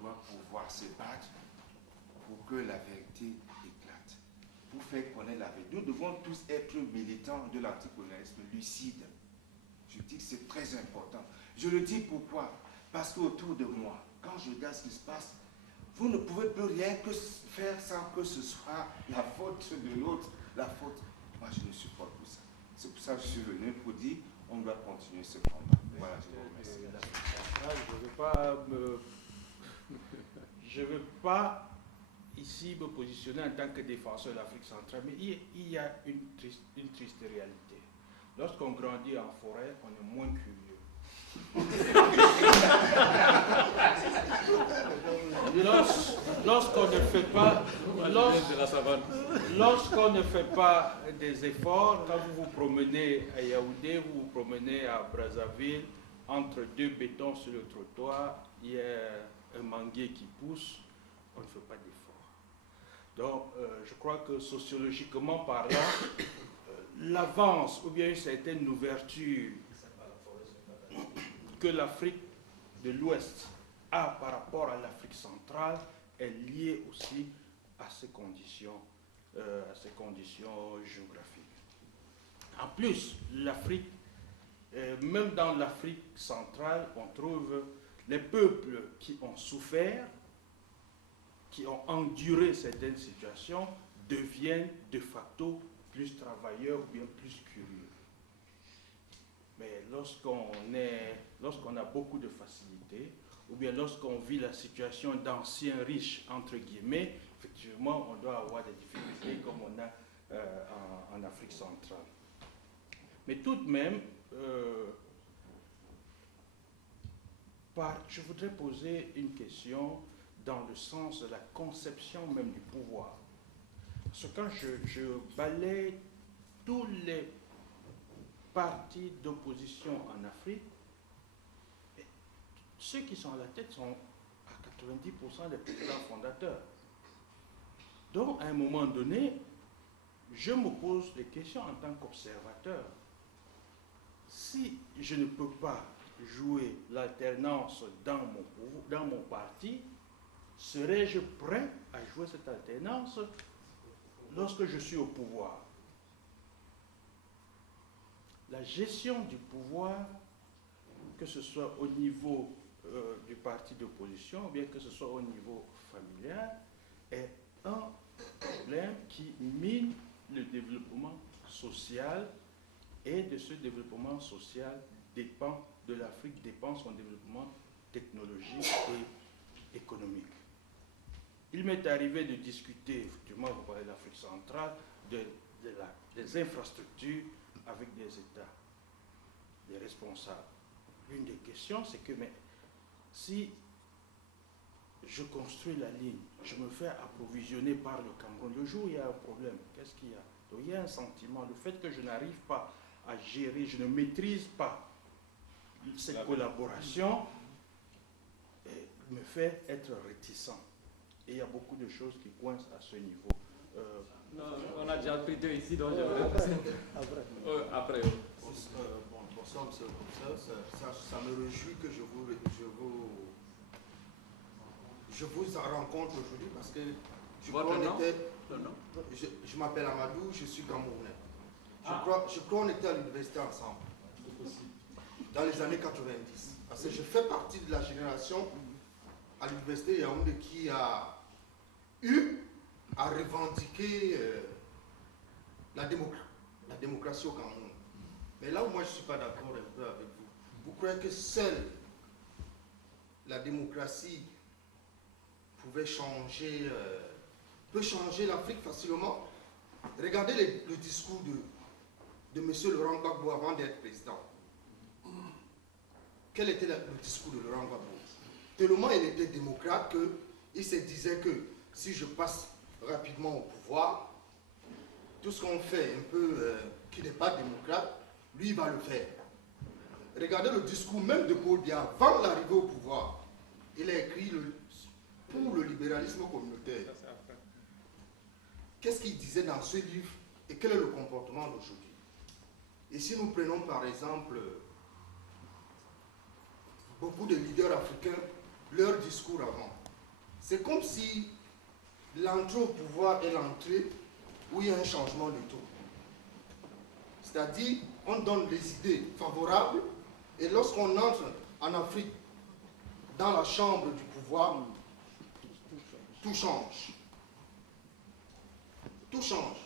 doit pouvoir se battre pour que la vérité éclate, pour faire connaître la vérité. Nous devons tous être militants de l'anticolonialisme lucide. Je dis que c'est très important. Je le dis pourquoi? Parce qu'autour de moi, quand je regarde ce qui se passe, vous ne pouvez plus rien que faire sans que ce soit la faute de l'autre, la faute. Moi, je ne supporte plus ça. C'est pour ça que je suis venu pour dire on doit continuer ce combat. Voilà, je vous remercie. Je ne veux pas ici me positionner en tant que défenseur de l'Afrique centrale, mais il y a une triste réalité. Lorsqu'on grandit en forêt, on est moins curieux. Lorsqu'on ne fait pas des efforts, quand vous vous promenez à Yaoundé, vous vous promenez à Brazzaville, entre deux bétons sur le trottoir, il y a un manguier qui pousse, on ne fait pas d'efforts. Donc, je crois que sociologiquement parlant, l'avance ou bien une certaine ouverture que l'Afrique de l'Ouest a par rapport à l'Afrique centrale est liée aussi à ces conditions géographiques. En plus, l'Afrique, même dans l'Afrique centrale, on trouve les peuples qui ont souffert, qui ont enduré certaines situations, deviennent de facto plus travailleurs ou bien plus curieux. Mais lorsqu'on a beaucoup de facilité, ou bien lorsqu'on vit la situation d'anciens riches, entre guillemets, effectivement, on doit avoir des difficultés comme on a en Afrique centrale. Mais tout de même, je voudrais poser une question dans le sens de la conception même du pouvoir. Parce que quand je balaye tous les partis d'opposition en Afrique, ceux qui sont à la tête sont à 90% des présidents fondateurs. Donc, à un moment donné, je me pose des questions en tant qu'observateur. Si je ne peux pas jouer l'alternance dans mon parti, serais-je prêt à jouer cette alternance lorsque je suis au pouvoir? La gestion du pouvoir, que ce soit au niveau du parti d'opposition ou bien que ce soit au niveau familial, est un problème qui mine le développement social, et de ce développement social dépend de l'Afrique, dépend son développement technologique et économique. Il m'est arrivé de discuter, effectivement, vous parlez de l'Afrique centrale, des infrastructures avec des États, des responsables. Une des questions, c'est que mais, si je construis la ligne, je me fais approvisionner par le Cameroun, le jour où il y a un problème, qu'est-ce qu'il y a? Donc il y a un sentiment, le fait que je n'arrive pas à gérer, je ne maîtrise pas cette collaboration, me fait être réticent. Et il y a beaucoup de choses qui coincent à ce niveau. Non, on a déjà pris deux ici, donc je vais passer. Après. Bonsoir, monsieur le professeur. Ça me réjouit que je vous rencontre aujourd'hui parce que je m'appelle Amadou, je suis Camerounais. Je crois qu'on était à l'université ensemble, dans les années 90. Parce que je fais partie de la génération à l'université Yaoundé qui a eu à revendiquer la démocratie au Cameroun. Mais là où moi je ne suis pas d'accord un peu avec vous, vous croyez que seule la démocratie peut changer l'Afrique facilement? Regardez le discours de M. Laurent Gbagbo avant d'être président. quel était le discours de Laurent Gbagbo? Tellement il était démocrate qu'il se disait que si je passe rapidement au pouvoir, tout ce qu'on fait un peu qui n'est pas démocrate, lui il va le faire. Regardez le discours même de Paul Biya avant l'arrivée au pouvoir. Il a écrit pour le libéralisme communautaire. Qu'est-ce qu'il disait dans ce livre et quel est le comportement d'aujourd'hui? Et si nous prenons par exemple beaucoup de leaders africains, leur discours avant, c'est comme si l'entrée au pouvoir est l'entrée où il y a un changement de tout. C'est-à-dire, on donne les idées favorables et lorsqu'on entre en Afrique dans la chambre du pouvoir, tout change. Tout change.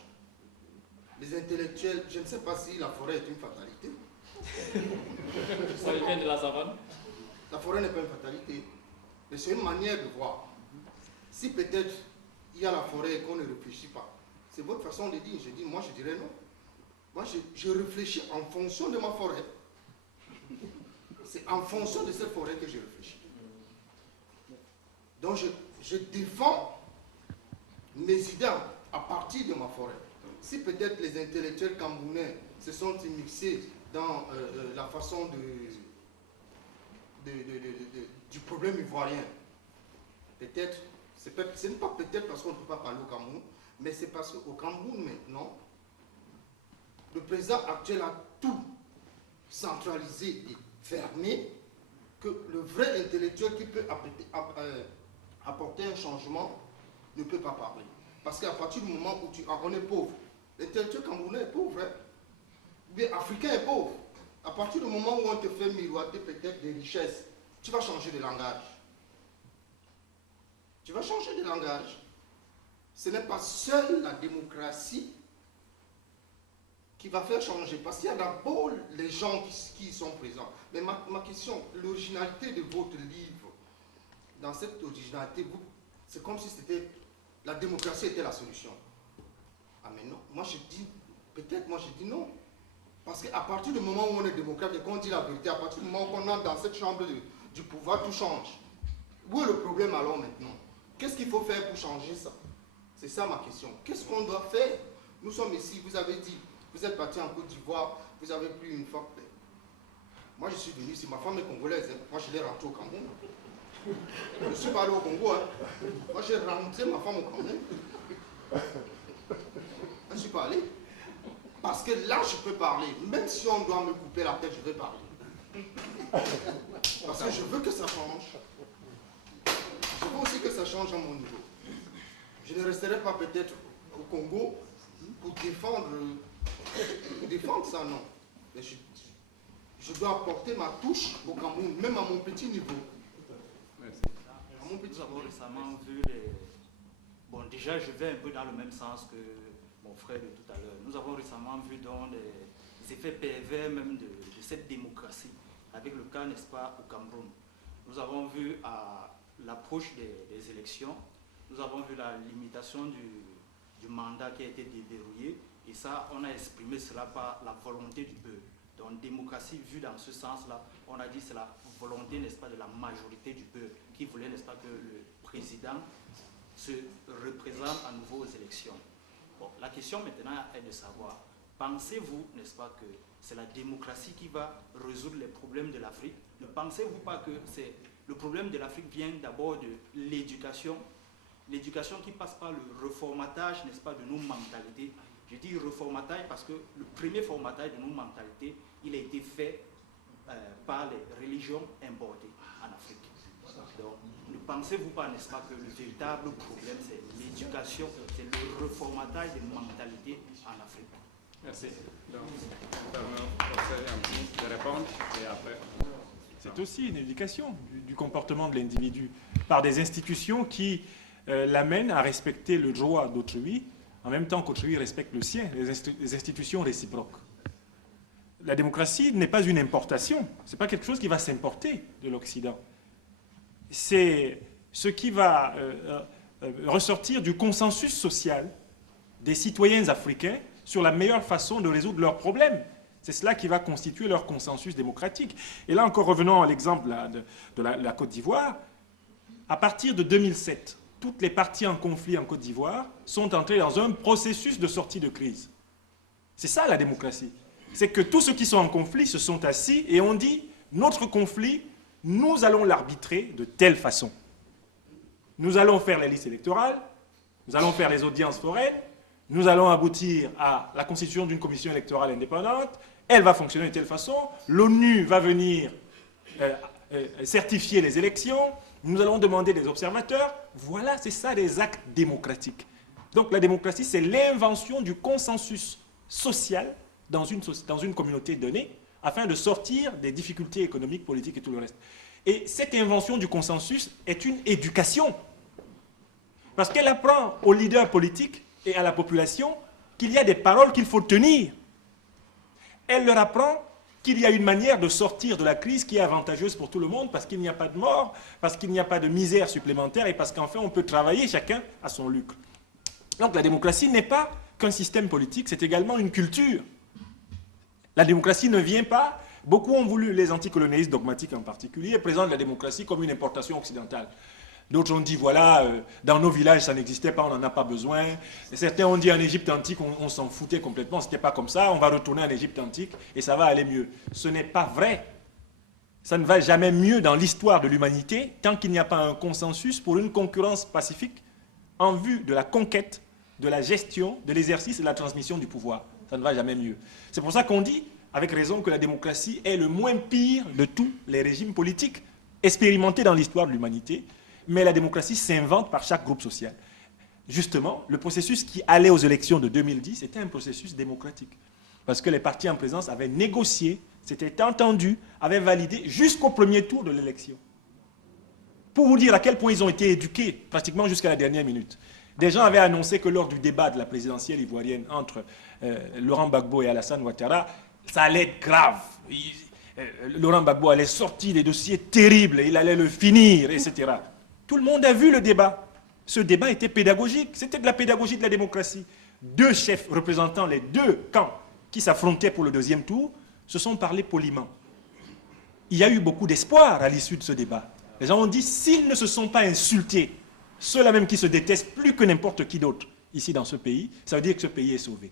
Les intellectuels, je ne sais pas si la forêt est une fatalité. Ça vient de la savane? La forêt n'est pas une fatalité, mais c'est une manière de voir. Si peut-être il y a la forêt et qu'on ne réfléchit pas, c'est votre façon de dire. Je dis, moi je dirais non. Moi je réfléchis en fonction de ma forêt. C'est en fonction de cette forêt que je réfléchis. Donc je défends mes idées à partir de ma forêt. Si peut-être les intellectuels camerounais se sont immixés dans la façon du problème ivoirien, peut-être, ce n'est pas peut-être parce qu'on ne peut pas parler au Cameroun, mais c'est parce qu'au Cameroun maintenant, le président actuel a tout centralisé et fermé, que le vrai intellectuel qui peut apporter un changement ne peut pas parler. Parce qu'à partir du moment où on est pauvre, l'intellectuel camerounais est pauvre, hein? Mais africain est pauvre. À partir du moment où on te fait miroiter peut-être des richesses, tu vas changer de langage. Tu vas changer de langage. Ce n'est pas seule la démocratie qui va faire changer. Parce qu'il y a d'abord les gens qui sont présents. Mais ma question, l'originalité de votre livre, dans cette originalité, c'est comme si c'était la démocratie était la solution. Ah mais non, moi je dis, peut-être moi je dis non. Parce qu'à partir du moment où on est démocrate et qu'on dit la vérité, à partir du moment où on entre dans cette chambre du pouvoir, tout change. Où est le problème alors maintenant? Qu'est-ce qu'il faut faire pour changer ça? C'est ça ma question. Qu'est-ce qu'on doit faire? Nous sommes ici, vous avez dit, vous êtes parti en Côte d'Ivoire, vous avez pris une fois. Moi je suis venu ici, ma femme est congolaise, hein. Moi je l'ai rentrée au Cameroun. Je suis pas allé au Congo, hein. Moi j'ai rentré ma femme au Cameroun. Je ne suis pas allé. Parce que là je peux parler. Même si on doit me couper la tête, je vais parler. Parce que je veux que ça change. Je veux aussi que ça change à mon niveau. Je ne resterai pas peut-être au Congo pour défendre ça, non. Mais je dois apporter ma touche au Cameroun, même à mon petit niveau. Merci. Nous avons récemment vu Bon, déjà, je vais un peu dans le même sens que mon frère de tout à l'heure. Nous avons récemment vu donc les effets pervers même de cette démocratie, avec le cas, n'est-ce pas, au Cameroun. Nous avons vu à l'approche des élections, nous avons vu la limitation du mandat qui a été déverrouillé, et ça, on a exprimé cela par la volonté du peuple. Donc, démocratie vue dans ce sens-là, on a dit c'est la volonté, n'est-ce pas, de la majorité du peuple, qui voulait, n'est-ce pas, que le président se représente à nouveau aux élections. Bon, la question maintenant est de savoir, pensez-vous, n'est-ce pas, que c'est la démocratie qui va résoudre les problèmes de l'Afrique? Ne pensez-vous pas que le problème de l'Afrique vient d'abord de l'éducation? L'éducation qui passe par le reformatage, n'est-ce pas, de nos mentalités. Je dis reformatage parce que le premier formatage de nos mentalités, il a été fait par les religions importées en Afrique. Donc, ne pensez-vous pas, n'est-ce pas, que le véritable problème, c'est l'éducation, c'est le reformatage des mentalités en Afrique? Merci. Donc, de répondre et après. C'est aussi une éducation du comportement de l'individu par des institutions qui l'amènent à respecter le droit d'autrui en même temps qu'autrui respecte le sien, les institutions réciproques. La démocratie n'est pas une importation, ce n'est pas quelque chose qui va s'importer de l'Occident. C'est ce qui va ressortir du consensus social des citoyens africains sur la meilleure façon de résoudre leurs problèmes. C'est cela qui va constituer leur consensus démocratique. Et là encore, revenons à l'exemple de la Côte d'Ivoire. À partir de 2007, toutes les parties en conflit en Côte d'Ivoire sont entrées dans un processus de sortie de crise. C'est ça la démocratie. C'est que tous ceux qui sont en conflit se sont assis et ont dit « notre conflit, nous allons l'arbitrer de telle façon. Nous allons faire les listes électorales, nous allons faire les audiences foraines, nous allons aboutir à la constitution d'une commission électorale indépendante, elle va fonctionner de telle façon, l'ONU va venir certifier les élections, nous allons demander des observateurs. » Voilà, c'est ça les actes démocratiques. Donc la démocratie, c'est l'invention du consensus social dans une communauté donnée afin de sortir des difficultés économiques, politiques et tout le reste. Et cette invention du consensus est une éducation. Parce qu'elle apprend aux leaders politiques et à la population qu'il y a des paroles qu'il faut tenir. Elle leur apprend qu'il y a une manière de sortir de la crise qui est avantageuse pour tout le monde, parce qu'il n'y a pas de mort, parce qu'il n'y a pas de misère supplémentaire, et parce qu'enfin on peut travailler chacun à son lucre. Donc la démocratie n'est pas qu'un système politique, c'est également une culture. La démocratie ne vient pas, beaucoup ont voulu, les anticolonialistes dogmatiques en particulier, présentent la démocratie comme une importation occidentale. D'autres ont dit, voilà, dans nos villages, ça n'existait pas, on n'en a pas besoin. Et certains ont dit, en Égypte antique, on s'en foutait complètement, ce n'était pas comme ça, on va retourner en Égypte antique et ça va aller mieux. Ce n'est pas vrai. Ça ne va jamais mieux dans l'histoire de l'humanité tant qu'il n'y a pas un consensus pour une concurrence pacifique en vue de la conquête, de la gestion, de l'exercice et de la transmission du pouvoir. Ça ne va jamais mieux. C'est pour ça qu'on dit, avec raison, que la démocratie est le moins pire de tous les régimes politiques expérimentés dans l'histoire de l'humanité. Mais la démocratie s'invente par chaque groupe social. Justement, le processus qui allait aux élections de 2010 était un processus démocratique. Parce que les partis en présence avaient négocié, s'étaient entendus, avaient validé jusqu'au premier tour de l'élection. Pour vous dire à quel point ils ont été éduqués, pratiquement jusqu'à la dernière minute. Des gens avaient annoncé que lors du débat de la présidentielle ivoirienne entre Laurent Gbagbo et Alassane Ouattara, ça allait être grave. Laurent Gbagbo allait sortir des dossiers terribles, il allait le finir, etc. Tout le monde a vu le débat. Ce débat était pédagogique. C'était de la pédagogie de la démocratie. Deux chefs représentant les deux camps qui s'affrontaient pour le deuxième tour se sont parlé poliment. Il y a eu beaucoup d'espoir à l'issue de ce débat. Les gens ont dit, s'ils ne se sont pas insultés, ceux-là même qui se détestent plus que n'importe qui d'autre ici dans ce pays, ça veut dire que ce pays est sauvé.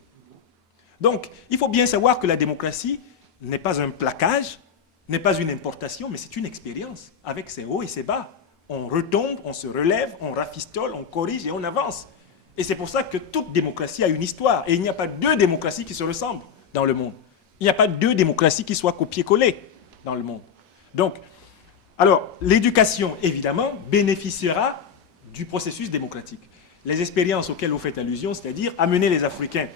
Donc, il faut bien savoir que la démocratie n'est pas un plaquage, n'est pas une importation, mais c'est une expérience avec ses hauts et ses bas. On retombe, on se relève, on rafistole, on corrige et on avance. Et c'est pour ça que toute démocratie a une histoire. Et il n'y a pas deux démocraties qui se ressemblent dans le monde. Il n'y a pas deux démocraties qui soient copiées-collées dans le monde. Donc, alors, l'éducation, évidemment, bénéficiera du processus démocratique. Les expériences auxquelles vous faites allusion, c'est-à-dire amener les Africains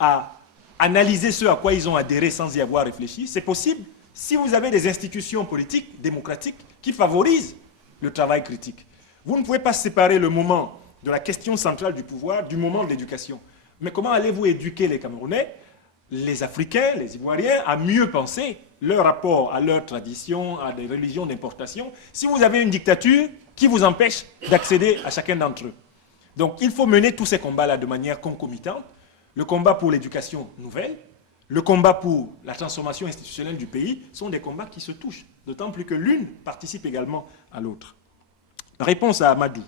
à analyser ce à quoi ils ont adhéré sans y avoir réfléchi, c'est possible si vous avez des institutions politiques, démocratiques, qui favorisent le travail critique. Vous ne pouvez pas séparer le moment de la question centrale du pouvoir du moment de l'éducation. Mais comment allez-vous éduquer les Camerounais, les Africains, les Ivoiriens, à mieux penser leur rapport à leur tradition, à des religions d'importation, si vous avez une dictature qui vous empêche d'accéder à chacun d'entre eux? Donc il faut mener tous ces combats-là de manière concomitante. Le combat pour l'éducation nouvelle, le combat pour la transformation institutionnelle du pays sont des combats qui se touchent, d'autant plus que l'une participe également à l'autre. Réponse à Amadou.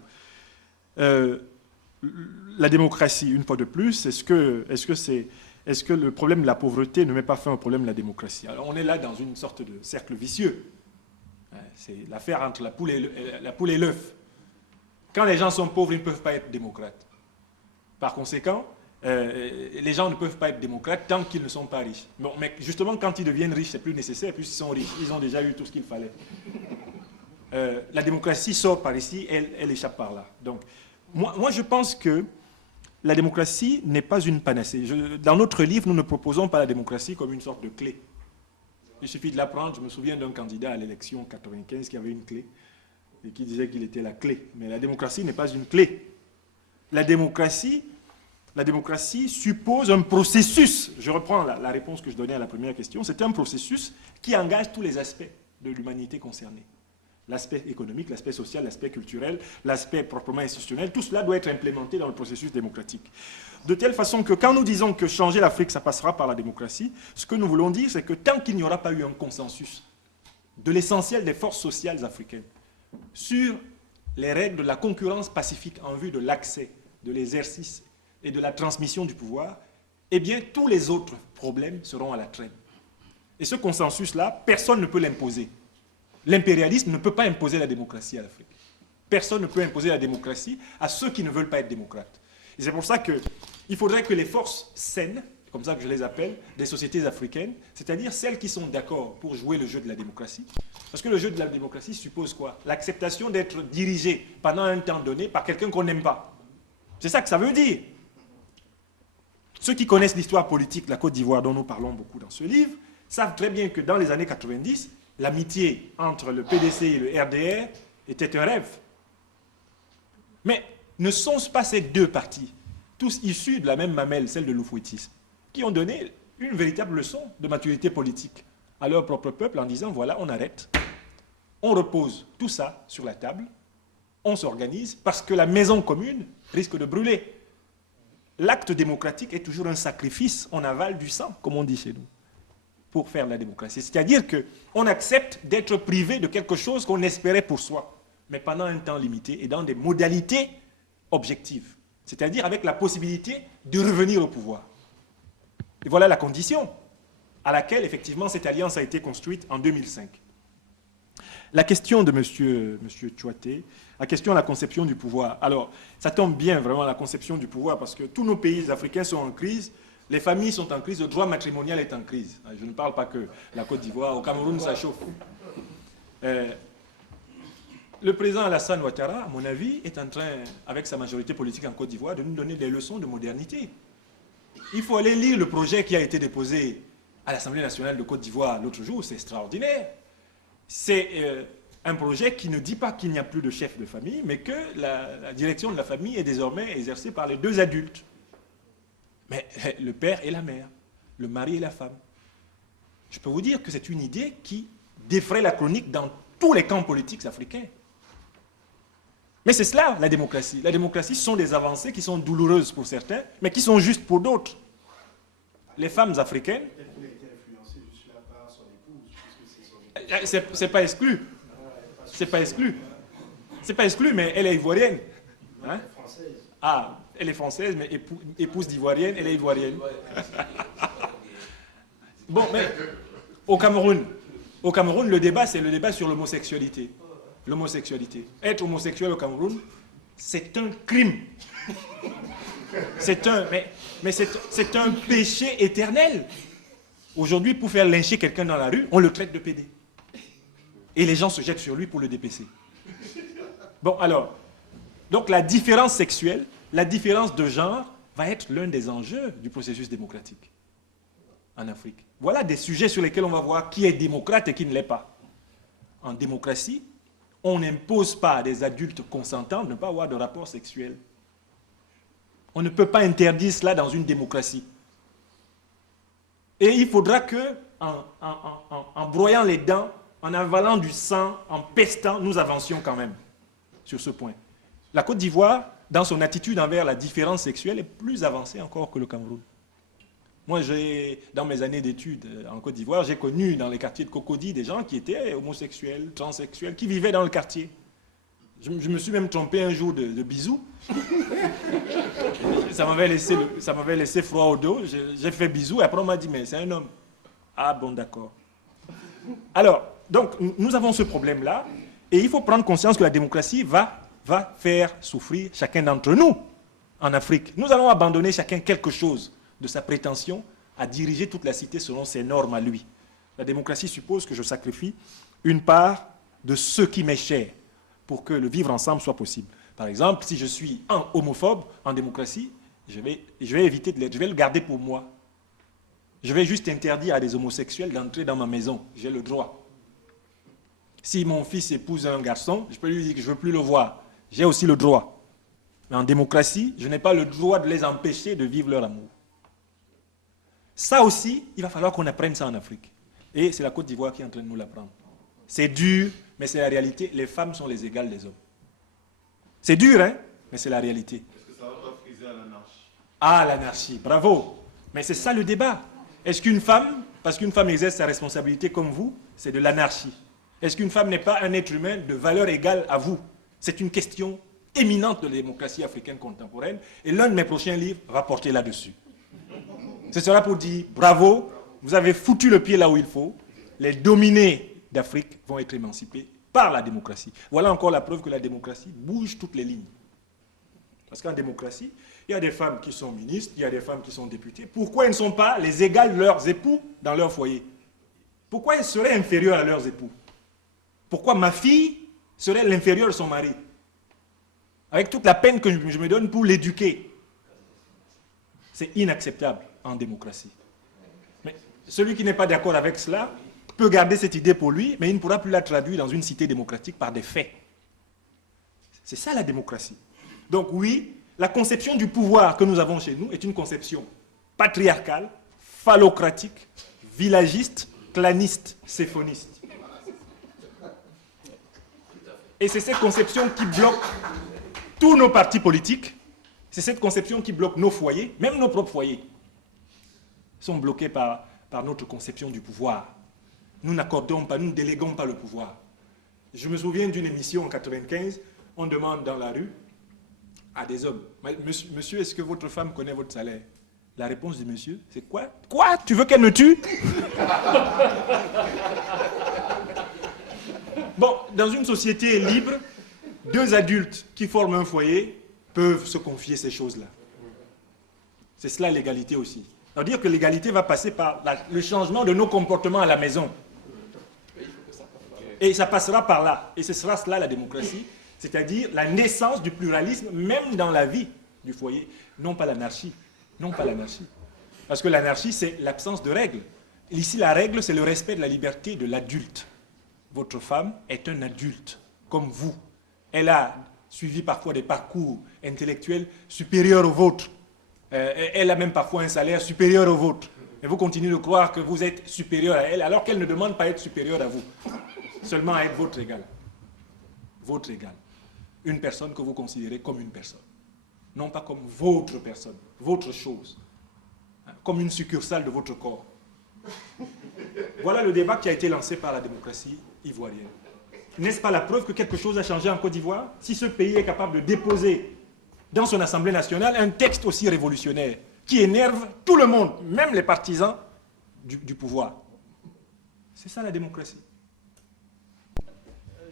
La démocratie, une fois de plus, est-ce que le problème de la pauvreté ne met pas fin au problème de la démocratie? Alors on est là dans une sorte de cercle vicieux. C'est l'affaire entre la poule et l'œuf. Quand les gens sont pauvres, ils ne peuvent pas être démocrates. Par conséquent, les gens ne peuvent pas être démocrates tant qu'ils ne sont pas riches. Bon, mais justement, quand ils deviennent riches, c'est plus nécessaire, puisqu'ils sont riches. Ils ont déjà eu tout ce qu'il fallait. La démocratie sort par ici, elle échappe par là. Donc, moi, je pense que la démocratie n'est pas une panacée. Dans notre livre, nous ne proposons pas la démocratie comme une sorte de clé. Il suffit de l'apprendre. Je me souviens d'un candidat à l'élection 95 qui avait une clé et qui disait qu'il était la clé. Mais la démocratie n'est pas une clé. La démocratie suppose un processus. Je reprends la réponse que je donnais à la première question. C'est un processus qui engage tous les aspects de l'humanité concernée. L'aspect économique, l'aspect social, l'aspect culturel, l'aspect proprement institutionnel, tout cela doit être implémenté dans le processus démocratique. de telle façon que quand nous disons que changer l'Afrique, ça passera par la démocratie, ce que nous voulons dire, c'est que tant qu'il n'y aura pas eu un consensus de l'essentiel des forces sociales africaines sur les règles de la concurrence pacifique en vue de l'accès, de l'exercice et de la transmission du pouvoir, eh bien, tous les autres problèmes seront à la traîne. Et ce consensus-là, personne ne peut l'imposer. L'impérialisme ne peut pas imposer la démocratie à l'Afrique. Personne ne peut imposer la démocratie à ceux qui ne veulent pas être démocrates. Et c'est pour ça qu'il faudrait que les forces saines, comme ça que je les appelle, des sociétés africaines, c'est-à-dire celles qui sont d'accord pour jouer le jeu de la démocratie. Parce que le jeu de la démocratie suppose quoi? L'acceptation d'être dirigé pendant un temps donné par quelqu'un qu'on n'aime pas. C'est ça que ça veut dire. Ceux qui connaissent l'histoire politique de la Côte d'Ivoire, dont nous parlons beaucoup dans ce livre, savent très bien que dans les années 90, l'amitié entre le PDC et le RDR était un rêve. Mais ne sont-ce pas ces deux partis, tous issus de la même mamelle, celle de l'oufouettisme, qui ont donné une véritable leçon de maturité politique à leur propre peuple en disant, voilà, on arrête, on repose tout ça sur la table, on s'organise, parce que la maison commune risque de brûler. L'acte démocratique est toujours un sacrifice, on avale du sang, comme on dit chez nous, pour faire la démocratie. C'est-à-dire qu'on accepte d'être privé de quelque chose qu'on espérait pour soi, mais pendant un temps limité et dans des modalités objectives. C'est-à-dire avec la possibilité de revenir au pouvoir. Et voilà la condition à laquelle, effectivement, cette alliance a été construite en 2005. La question de M. Tchouaté, la question de la conception du pouvoir. Alors, ça tombe bien, vraiment, la conception du pouvoir, parce que tous nos pays africains sont en crise, les familles sont en crise, le droit matrimonial est en crise. Je ne parle pas que la Côte d'Ivoire, au Cameroun, ça chauffe. Le président Alassane Ouattara, à mon avis, est en train, avec sa majorité politique en Côte d'Ivoire, de nous donner des leçons de modernité. Il faut aller lire le projet qui a été déposé à l'Assemblée nationale de Côte d'Ivoire l'autre jour, c'est extraordinaire. C'est un projet qui ne dit pas qu'il n'y a plus de chef de famille, mais que la direction de la famille est désormais exercée par les deux adultes. Mais le père et la mère, le mari et la femme. Je peux vous dire que c'est une idée qui défraie la chronique dans tous les camps politiques africains. Mais c'est cela, la démocratie. La démocratie, ce sont des avancées qui sont douloureuses pour certains, mais qui sont justes pour d'autres. Les femmes africaines... C'est pas exclu. C'est pas exclu. C'est pas exclu, mais elle est ivoirienne. Hein? Ah, elle est française, mais épouse d'Ivoirienne, elle est ivoirienne. Bon, mais au Cameroun, le débat, c'est le débat sur l'homosexualité. L'homosexualité. Être homosexuel au Cameroun, c'est un crime. C'est un péché éternel. Aujourd'hui, pour faire lyncher quelqu'un dans la rue, on le traite de pédé. Et les gens se jettent sur lui pour le dépêcher. Bon, alors, donc la différence sexuelle, la différence de genre va être l'un des enjeux du processus démocratique en Afrique. Voilà des sujets sur lesquels on va voir qui est démocrate et qui ne l'est pas. En démocratie, on n'impose pas à des adultes consentants de ne pas avoir de rapport sexuel. On ne peut pas interdire cela dans une démocratie. Et il faudra que, en broyant les dents, en avalant du sang, en pestant, nous avancions quand même sur ce point. La Côte d'Ivoire, dans son attitude envers la différence sexuelle, est plus avancée encore que le Cameroun. Moi, dans mes années d'études en Côte d'Ivoire, j'ai connu dans les quartiers de Cocody des gens qui étaient homosexuels, transsexuels, qui vivaient dans le quartier. Je me suis même trompé un jour de bisous. Ça m'avait laissé froid au dos. J'ai fait bisous et après on m'a dit, mais c'est un homme. Ah bon, d'accord. Alors, donc, nous avons ce problème-là et il faut prendre conscience que la démocratie va faire souffrir chacun d'entre nous en Afrique. Nous allons abandonner chacun quelque chose de sa prétention à diriger toute la cité selon ses normes à lui. La démocratie suppose que je sacrifie une part de ce qui m'est cher pour que le vivre ensemble soit possible. Par exemple, si je suis un homophobe en démocratie, je vais éviter de l'être, je vais le garder pour moi. Je vais juste interdire à des homosexuels d'entrer dans ma maison. J'ai le droit. Si mon fils épouse un garçon, je peux lui dire que je ne veux plus le voir. J'ai aussi le droit. Mais en démocratie, je n'ai pas le droit de les empêcher de vivre leur amour. Ça aussi, il va falloir qu'on apprenne ça en Afrique. Et c'est la Côte d'Ivoire qui est en train de nous l'apprendre. C'est dur, mais c'est la réalité. Les femmes sont les égales des hommes. C'est dur, hein, mais c'est la réalité. Est-ce que ça ne va pas friser à l'anarchie? Ah, l'anarchie, bravo. Mais c'est ça le débat. Est-ce qu'une femme, parce qu'une femme exerce sa responsabilité comme vous, c'est de l'anarchie? Est-ce qu'une femme n'est pas un être humain de valeur égale à vous? C'est une question éminente de la démocratie africaine contemporaine. Et l'un de mes prochains livres va porter là-dessus. Ce sera pour dire, bravo, vous avez foutu le pied là où il faut. Les dominés d'Afrique vont être émancipés par la démocratie. Voilà encore la preuve que la démocratie bouge toutes les lignes. Parce qu'en démocratie, il y a des femmes qui sont ministres, il y a des femmes qui sont députées. Pourquoi elles ne sont pas les égales de leurs époux dans leur foyer? Pourquoi elles seraient inférieures à leurs époux? Pourquoi ma fille serait l'inférieure de son mari? Avec toute la peine que je me donne pour l'éduquer. C'est inacceptable en démocratie. Mais celui qui n'est pas d'accord avec cela peut garder cette idée pour lui, mais il ne pourra plus la traduire dans une cité démocratique par des faits. C'est ça la démocratie. Donc oui, la conception du pouvoir que nous avons chez nous est une conception patriarcale, phallocratique, villagiste, claniste, séphoniste. Et c'est cette conception qui bloque tous nos partis politiques, c'est cette conception qui bloque nos foyers, même nos propres foyers, sont bloqués par notre conception du pouvoir. Nous n'accordons pas, nous ne déléguons pas le pouvoir. Je me souviens d'une émission en 1995, on demande dans la rue à des hommes, monsieur, est-ce que votre femme connaît votre salaire? La réponse du monsieur, c'est quoi? Quoi? Tu veux qu'elle me tue? Bon, dans une société libre, deux adultes qui forment un foyer peuvent se confier ces choses-là. C'est cela l'égalité aussi. C'est-à-dire que l'égalité va passer par le changement de nos comportements à la maison. Et ça passera par là. Et ce sera cela la démocratie, c'est-à-dire la naissance du pluralisme, même dans la vie du foyer. Non pas l'anarchie. Non pas l'anarchie. Parce que l'anarchie, c'est l'absence de règles. Ici, la règle, c'est le respect de la liberté de l'adulte. Votre femme est un adulte, comme vous. Elle a suivi parfois des parcours intellectuels supérieurs aux vôtres. Elle a même parfois un salaire supérieur au vôtre. Et vous continuez de croire que vous êtes supérieur à elle, alors qu'elle ne demande pas à être supérieure à vous. Seulement à être votre égal. Votre égal. Une personne que vous considérez comme une personne. Non pas comme votre personne, votre chose. Comme une succursale de votre corps. Voilà le débat qui a été lancé par la démocratie ivoirienne. N'est-ce pas la preuve que quelque chose a changé en Côte d'Ivoire? Si ce pays est capable de déposer dans son Assemblée nationale un texte aussi révolutionnaire qui énerve tout le monde, même les partisans du pouvoir. C'est ça la démocratie.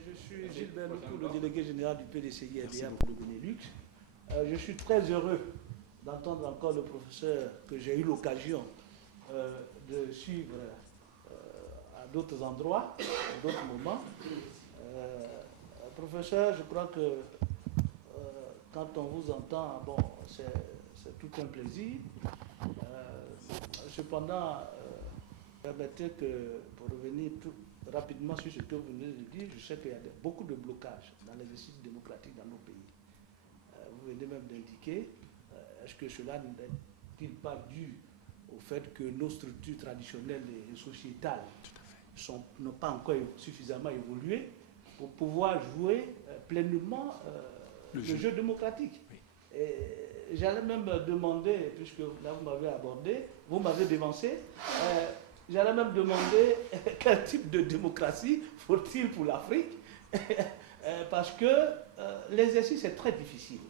Je suis Gilbert Lecou, le délégué général du PDCI-RDA pour le Benelux. Je suis très heureux d'entendre encore le professeur que j'ai eu l'occasion de suivre à d'autres endroits, à d'autres moments. Professeur, je crois que quand on vous entend, bon, c'est tout un plaisir. Cependant, permettez que, pour revenir rapidement sur ce que vous venez de dire, je sais qu'il y a beaucoup de blocages dans l'exercice démocratique dans nos pays. Vous venez même d'indiquer, est-ce que cela n'est-il pas dû au fait que nos structures traditionnelles et sociétales n'ont pas encore suffisamment évolué pour pouvoir jouer pleinement le jeu démocratique. Oui. J'allais même demander, puisque là vous m'avez abordé, vous m'avez dévancé, j'allais même demander quel type de démocratie faut-il pour l'Afrique, parce que l'exercice est très difficile.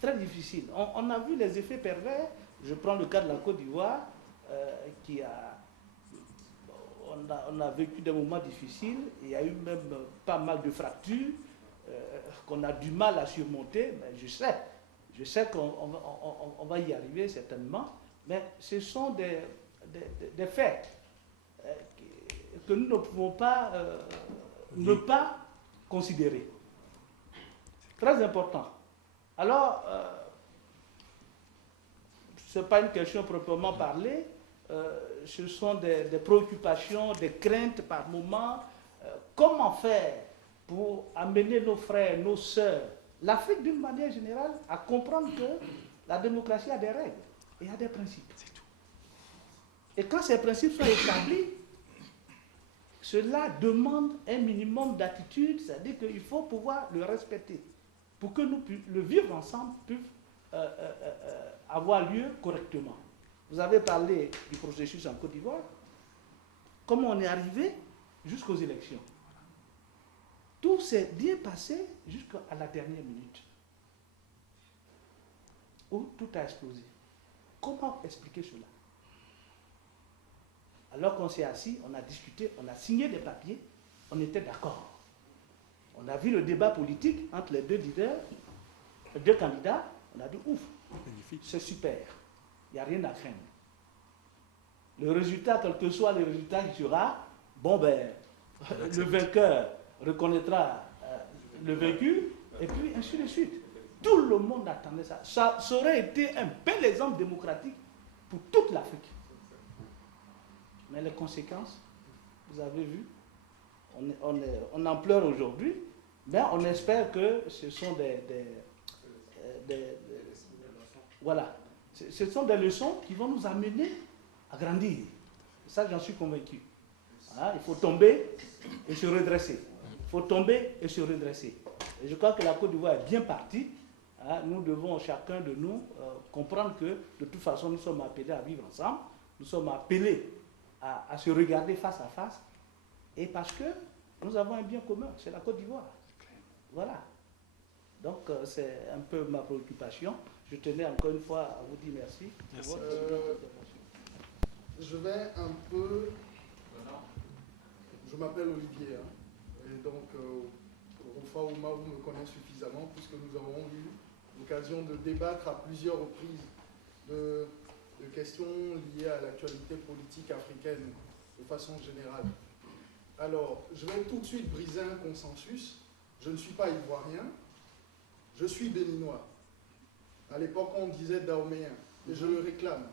Très difficile. On a vu les effets pervers. Je prends le cas de la Côte d'Ivoire, on a vécu des moments difficiles. Il y a eu même pas mal de fractures qu'on a du mal à surmonter. Mais je sais qu'on va y arriver certainement. Mais ce sont des faits que nous ne pouvons pas ne pas considérer. Très important. Alors, ce n'est pas une question proprement parlée, ce sont des préoccupations, des craintes par moment. Comment faire pour amener nos frères, nos sœurs, l'Afrique d'une manière générale, à comprendre que la démocratie a des règles et a des principes. C'est tout. Et quand ces principes sont établis, cela demande un minimum d'attitude, c'est-à-dire qu'il faut pouvoir le respecter pour que nous le vivre ensemble puisse avoir lieu correctement. Vous avez parlé du processus en Côte d'Ivoire. Comment on est arrivé jusqu'aux élections. Tout s'est bien passé jusqu'à la dernière minute, où tout a explosé. Comment expliquer cela? Alors qu'on s'est assis, on a discuté, on a signé des papiers, on était d'accord. On a vu le débat politique entre les deux leaders, les deux candidats, on a dit ouf, c'est super, il n'y a rien à craindre. Le résultat, quel que soit le résultat qui sera, bon ben, le vainqueur reconnaîtra le vaincu, et puis ainsi de suite. Tout le monde attendait ça. Ça aurait été un bel exemple démocratique pour toute l'Afrique. Mais les conséquences, vous avez vu, on en pleure aujourd'hui, mais on espère que ce sont voilà, ce sont des leçons qui vont nous amener à grandir. Ça, j'en suis convaincu. Hein, il faut tomber et se redresser. Il faut tomber et se redresser. Et je crois que la Côte d'Ivoire est bien partie. Hein, nous devons, chacun de nous, comprendre que de toute façon, nous sommes appelés à vivre ensemble. Nous sommes appelés à se regarder face à face. Et parce que nous avons un bien commun, c'est la Côte d'Ivoire. Voilà. Donc, c'est un peu ma préoccupation. Je tenais encore une fois à vous dire merci. Merci. Je vais un peu... Je m'appelle Olivier. Hein, et donc, Rufa Ouma, vous me connaissez suffisamment puisque nous avons eu l'occasion de débattre à plusieurs reprises de questions liées à l'actualité politique africaine de façon générale. Alors, je vais tout de suite briser un consensus. Je ne suis pas ivoirien, je suis béninois. À l'époque, on disait dahoméen, et je le réclame.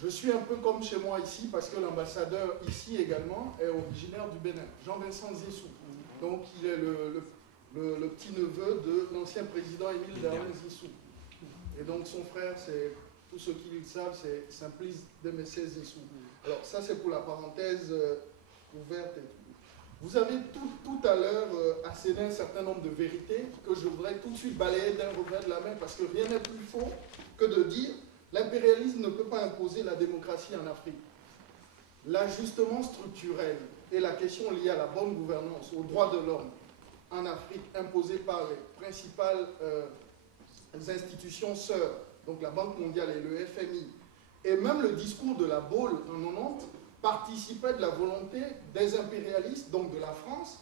Je suis un peu comme chez moi ici, parce que l'ambassadeur ici également est originaire du Bénin, Jean-Vincent Zissou. Donc, il est le petit-neveu de l'ancien président Émile Darwin Zissou. Et donc, son frère, c'est, tous ceux qui le savent, c'est Simplice Demessé Zissou. Alors, ça, c'est pour la parenthèse ouverte et tout. Vous avez tout à l'heure asséné un certain nombre de vérités que je voudrais tout de suite balayer d'un revers de la main parce que rien n'est plus faux que de dire l'impérialisme ne peut pas imposer la démocratie en Afrique. L'ajustement structurel et la question liée à la bonne gouvernance, aux droits de l'homme en Afrique imposés par les principales institutions sœurs, donc la Banque mondiale et le FMI, et même le discours de la Baule en 90, participait de la volonté des impérialistes, donc de la France,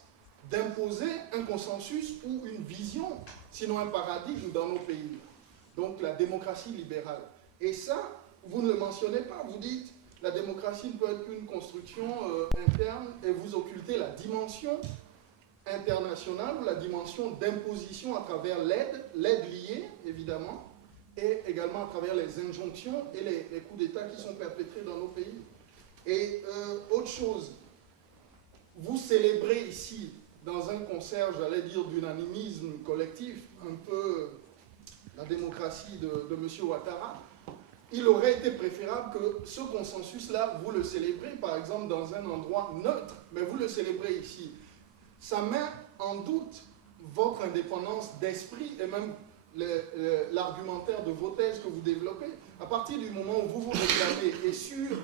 d'imposer un consensus ou une vision, sinon un paradigme dans nos pays. Donc la démocratie libérale. Et ça, vous ne le mentionnez pas, vous dites la démocratie ne peut être qu'une construction interne et vous occultez la dimension internationale ou la dimension d'imposition à travers l'aide liée, évidemment, et également à travers les injonctions et les coups d'État qui sont perpétrés dans nos pays. Et autre chose, vous célébrez ici, dans un concert, j'allais dire, d'unanimisme collectif, un peu la démocratie de M. Ouattara. Il aurait été préférable que ce consensus-là, vous le célébrez, par exemple, dans un endroit neutre, mais vous le célébrez ici. Ça met en doute votre indépendance d'esprit et même l'argumentaire de vos thèses que vous développez. À partir du moment où vous vous réclamez, et sur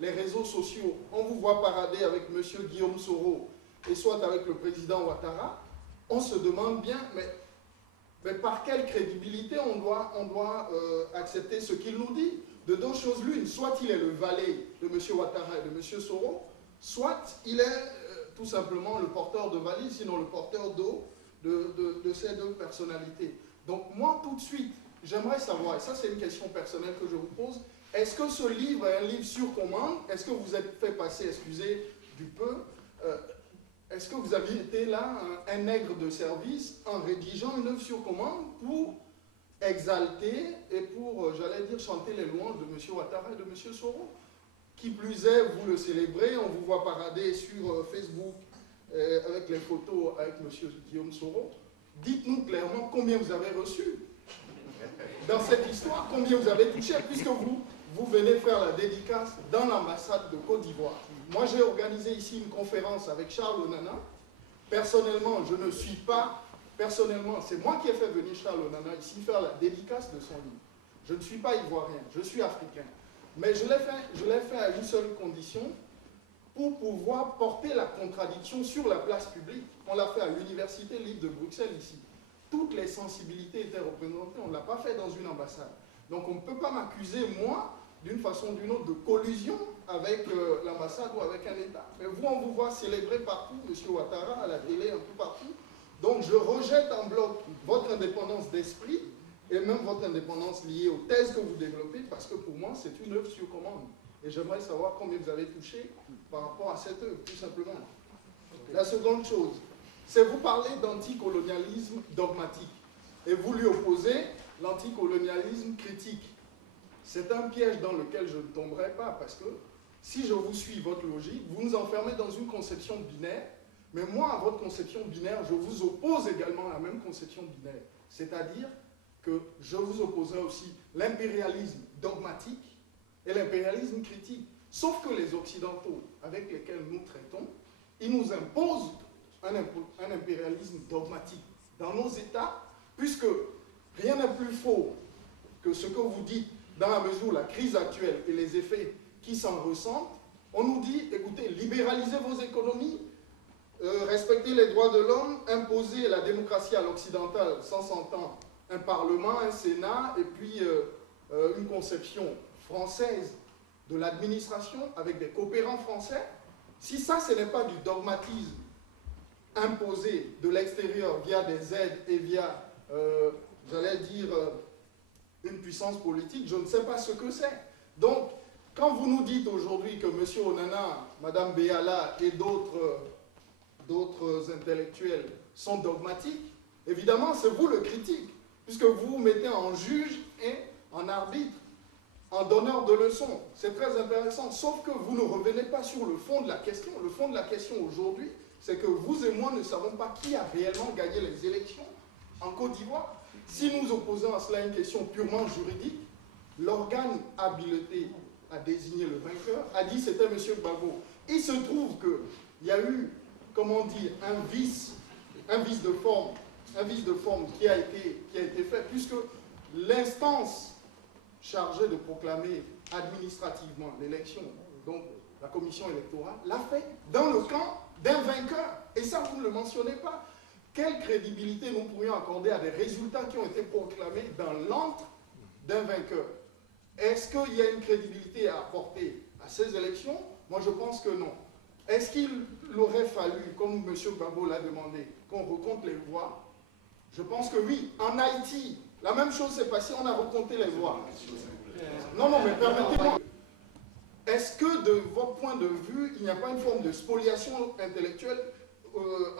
les réseaux sociaux, on vous voit parader avec M. Guillaume Soro et soit avec le président Ouattara, on se demande bien, mais par quelle crédibilité on doit accepter ce qu'il nous dit? De deux choses l'une, soit il est le valet de M. Ouattara et de M. Soro, soit il est tout simplement le porteur de valise, sinon le porteur d'eau de ces deux personnalités. Donc moi, tout de suite, j'aimerais savoir, et ça c'est une question personnelle que je vous pose, est-ce que ce livre est un livre sur commande? Est-ce que vous êtes fait passer, excusez du peu, est-ce que vous aviez été là, un nègre de service, en rédigeant une œuvre sur commande pour exalter et pour, j'allais dire, chanter les louanges de M. Ouattara et de M. Soro? Qui plus est, vous le célébrez, on vous voit parader sur Facebook avec les photos avec M. Guillaume Soro. Dites-nous clairement combien vous avez reçu dans cette histoire, combien vous avez touché, puisque vous venez faire la dédicace dans l'ambassade de Côte d'Ivoire. Moi, j'ai organisé ici une conférence avec Charles Onana. Personnellement, je ne suis pas... Personnellement, c'est moi qui ai fait venir Charles Onana ici faire la dédicace de son livre. Je ne suis pas ivoirien, je suis africain. Mais je l'ai fait à une seule condition, pour pouvoir porter la contradiction sur la place publique. On l'a fait à l'Université libre de Bruxelles ici. Toutes les sensibilités étaient représentées, on ne l'a pas fait dans une ambassade. Donc on ne peut pas m'accuser, moi, d'une façon ou d'une autre, de collusion avec l'ambassade ou avec un État. Mais vous, on vous voit célébrer partout, M. Ouattara, à la télé, un peu partout. Donc je rejette en bloc votre indépendance d'esprit et même votre indépendance liée aux thèses que vous développez, parce que pour moi, c'est une œuvre sur commande. Et j'aimerais savoir combien vous avez touché par rapport à cette œuvre, tout simplement. La seconde chose, c'est vous parler d'anticolonialisme dogmatique. Et vous lui opposez l'anticolonialisme critique. C'est un piège dans lequel je ne tomberai pas, parce que si je vous suis votre logique, vous nous enfermez dans une conception binaire, mais moi, à votre conception binaire, je vous oppose également à la même conception binaire. C'est-à-dire que je vous opposerai aussi l'impérialisme dogmatique et l'impérialisme critique. Sauf que les Occidentaux avec lesquels nous traitons, ils nous imposent un impérialisme dogmatique dans nos États, puisque rien n'est plus faux que ce que vous dites dans la mesure où la crise actuelle et les effets qui s'en ressentent. On nous dit, écoutez, libéralisez vos économies, respectez les droits de l'homme, imposez la démocratie à l'occidentale sans s'entendre, un parlement, un sénat, et puis une conception française de l'administration avec des coopérants français. Si ça, ce n'est pas du dogmatisme imposé de l'extérieur via des aides et via, j'allais dire, une puissance politique, je ne sais pas ce que c'est. Donc, quand vous nous dites aujourd'hui que M. Onana, Mme Béala et d'autres intellectuels sont dogmatiques, évidemment, c'est vous le critique, puisque vous vous mettez en juge et en arbitre, en donneur de leçons. C'est très intéressant, sauf que vous ne revenez pas sur le fond de la question. Le fond de la question aujourd'hui, c'est que vous et moi ne savons pas qui a réellement gagné les élections en Côte d'Ivoire. Si nous opposons à cela une question purement juridique, l'organe habilité à désigner le vainqueur a dit que c'était M. Gbagbo. Il se trouve qu'il y a eu, comment dire, un vice de forme qui a été fait, puisque l'instance chargée de proclamer administrativement l'élection, donc la commission électorale, l'a fait dans le camp d'un vainqueur. Et ça, vous ne le mentionnez pas. Quelle crédibilité nous pourrions accorder à des résultats qui ont été proclamés dans l'antre d'un vainqueur? Est-ce qu'il y a une crédibilité à apporter à ces élections? Moi, je pense que non. Est-ce qu'il aurait fallu, comme M. Gbagbo l'a demandé, qu'on recompte les voix? Je pense que oui. En Haïti, la même chose s'est passée, on a recompté les voix. Non, mais permettez-moi. Est-ce que, de votre point de vue, il n'y a pas une forme de spoliation intellectuelle,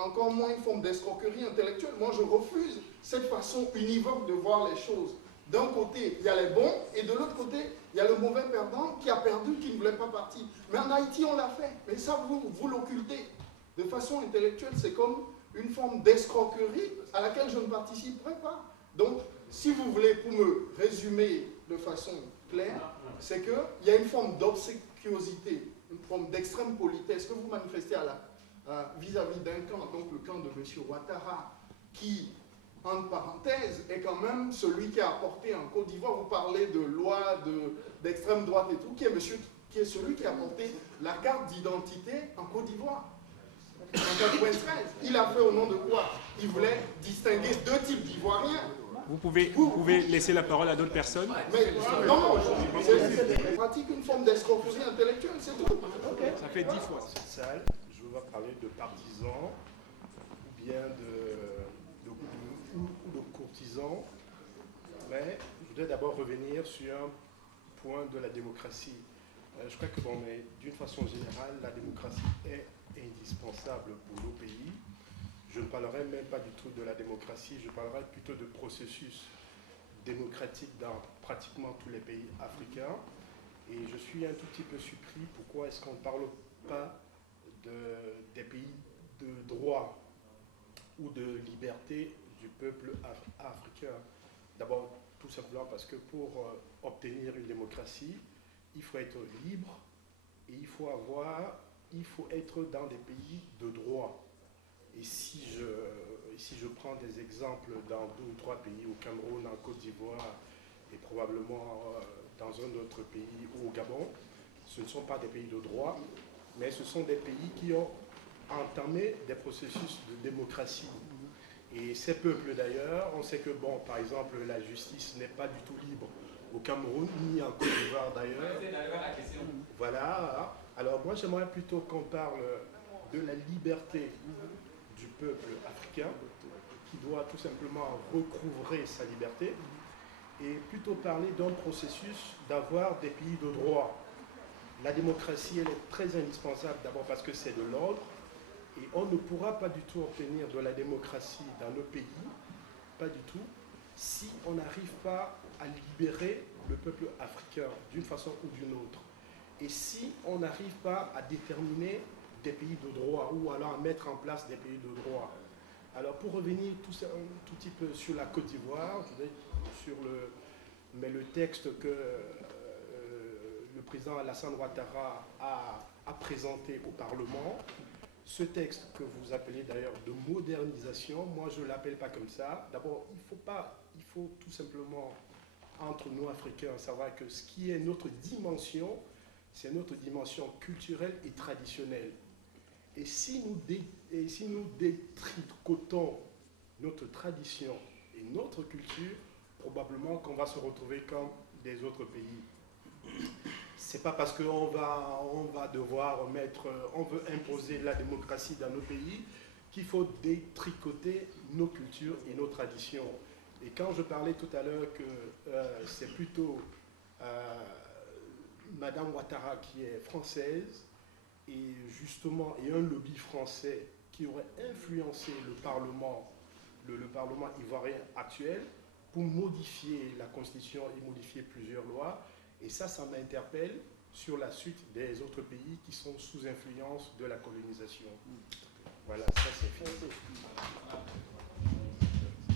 encore moins une forme d'escroquerie intellectuelle? Moi, je refuse cette façon univoque de voir les choses. D'un côté, il y a les bons, et de l'autre côté, il y a le mauvais perdant qui a perdu, qui ne voulait pas partir. Mais en Haïti, on l'a fait. Mais ça, vous l'occultez. De façon intellectuelle, c'est comme une forme d'escroquerie à laquelle je ne participerai pas. Donc, si vous voulez, pour me résumer de façon claire, c'est qu'il y a une forme d'obséquiosité, une forme d'extrême politesse que vous manifestez vis-à-vis d'un camp, donc le camp de M. Ouattara, qui, entre parenthèses, est quand même celui qui a apporté en Côte d'Ivoire, vous parlez de loi d'extrême droite et tout, qui est celui qui a apporté la carte d'identité en Côte d'Ivoire. En 93, il a fait au nom de quoi? Il voulait distinguer deux types d'Ivoiriens. Vous pouvez laisser la parole à d'autres personnes. Mais non, je pratique une forme d'escroquerie intellectuelle, c'est tout. Okay. Ça fait 10 fois. Cette salle, je vais parler de partisans ou bien de courtisans, mais je voudrais d'abord revenir sur un point de la démocratie. Je crois que d'une façon générale, la démocratie est indispensable pour nos pays. Je ne parlerai même pas du tout de la démocratie, je parlerai plutôt de processus démocratique dans pratiquement tous les pays africains. Et je suis un tout petit peu surpris, pourquoi est-ce qu'on ne parle pas des pays de droit ou de liberté du peuple africain? D'abord, tout simplement parce que pour obtenir une démocratie, il faut être libre et il faut être dans des pays de droit. Et si je prends des exemples dans 2 ou 3 pays, au Cameroun, en Côte d'Ivoire et probablement dans un autre pays ou au Gabon, ce ne sont pas des pays de droit, mais ce sont des pays qui ont entamé des processus de démocratie. Et ces peuples d'ailleurs, on sait que, bon, par exemple, la justice n'est pas du tout libre au Cameroun, ni en Côte d'Ivoire d'ailleurs. Voilà. Alors moi j'aimerais plutôt qu'on parle de la liberté du peuple africain, qui doit tout simplement recouvrer sa liberté, et plutôt parler d'un processus d'avoir des pays de droit. La démocratie, elle est très indispensable, d'abord parce que c'est de l'ordre, et on ne pourra pas du tout obtenir de la démocratie dans nos pays, pas du tout, si on n'arrive pas à libérer le peuple africain d'une façon ou d'une autre. Et si on n'arrive pas à déterminer des pays de droit, ou alors à mettre en place des pays de droit. Alors pour revenir tout petit peu sur la Côte d'Ivoire, sur le texte que le président Alassane Ouattara a présenté au Parlement, ce texte que vous appelez d'ailleurs de modernisation, moi je ne l'appelle pas comme ça. D'abord, il faut tout simplement, entre nous Africains, savoir que ce qui est notre dimension, c'est notre dimension culturelle et traditionnelle. Et si nous détricotons notre tradition et notre culture, probablement qu'on va se retrouver comme des autres pays. C'est pas parce qu'on va devoir on veut imposer la démocratie dans nos pays qu'il faut détricoter nos cultures et nos traditions. Et quand je parlais tout à l'heure que c'est plutôt Madame Ouattara qui est française et justement un lobby français qui aurait influencé le Parlement ivoirien actuel pour modifier la Constitution et modifier plusieurs lois. Et ça m'interpelle sur la suite des autres pays qui sont sous influence de la colonisation. Voilà, ça c'est fini.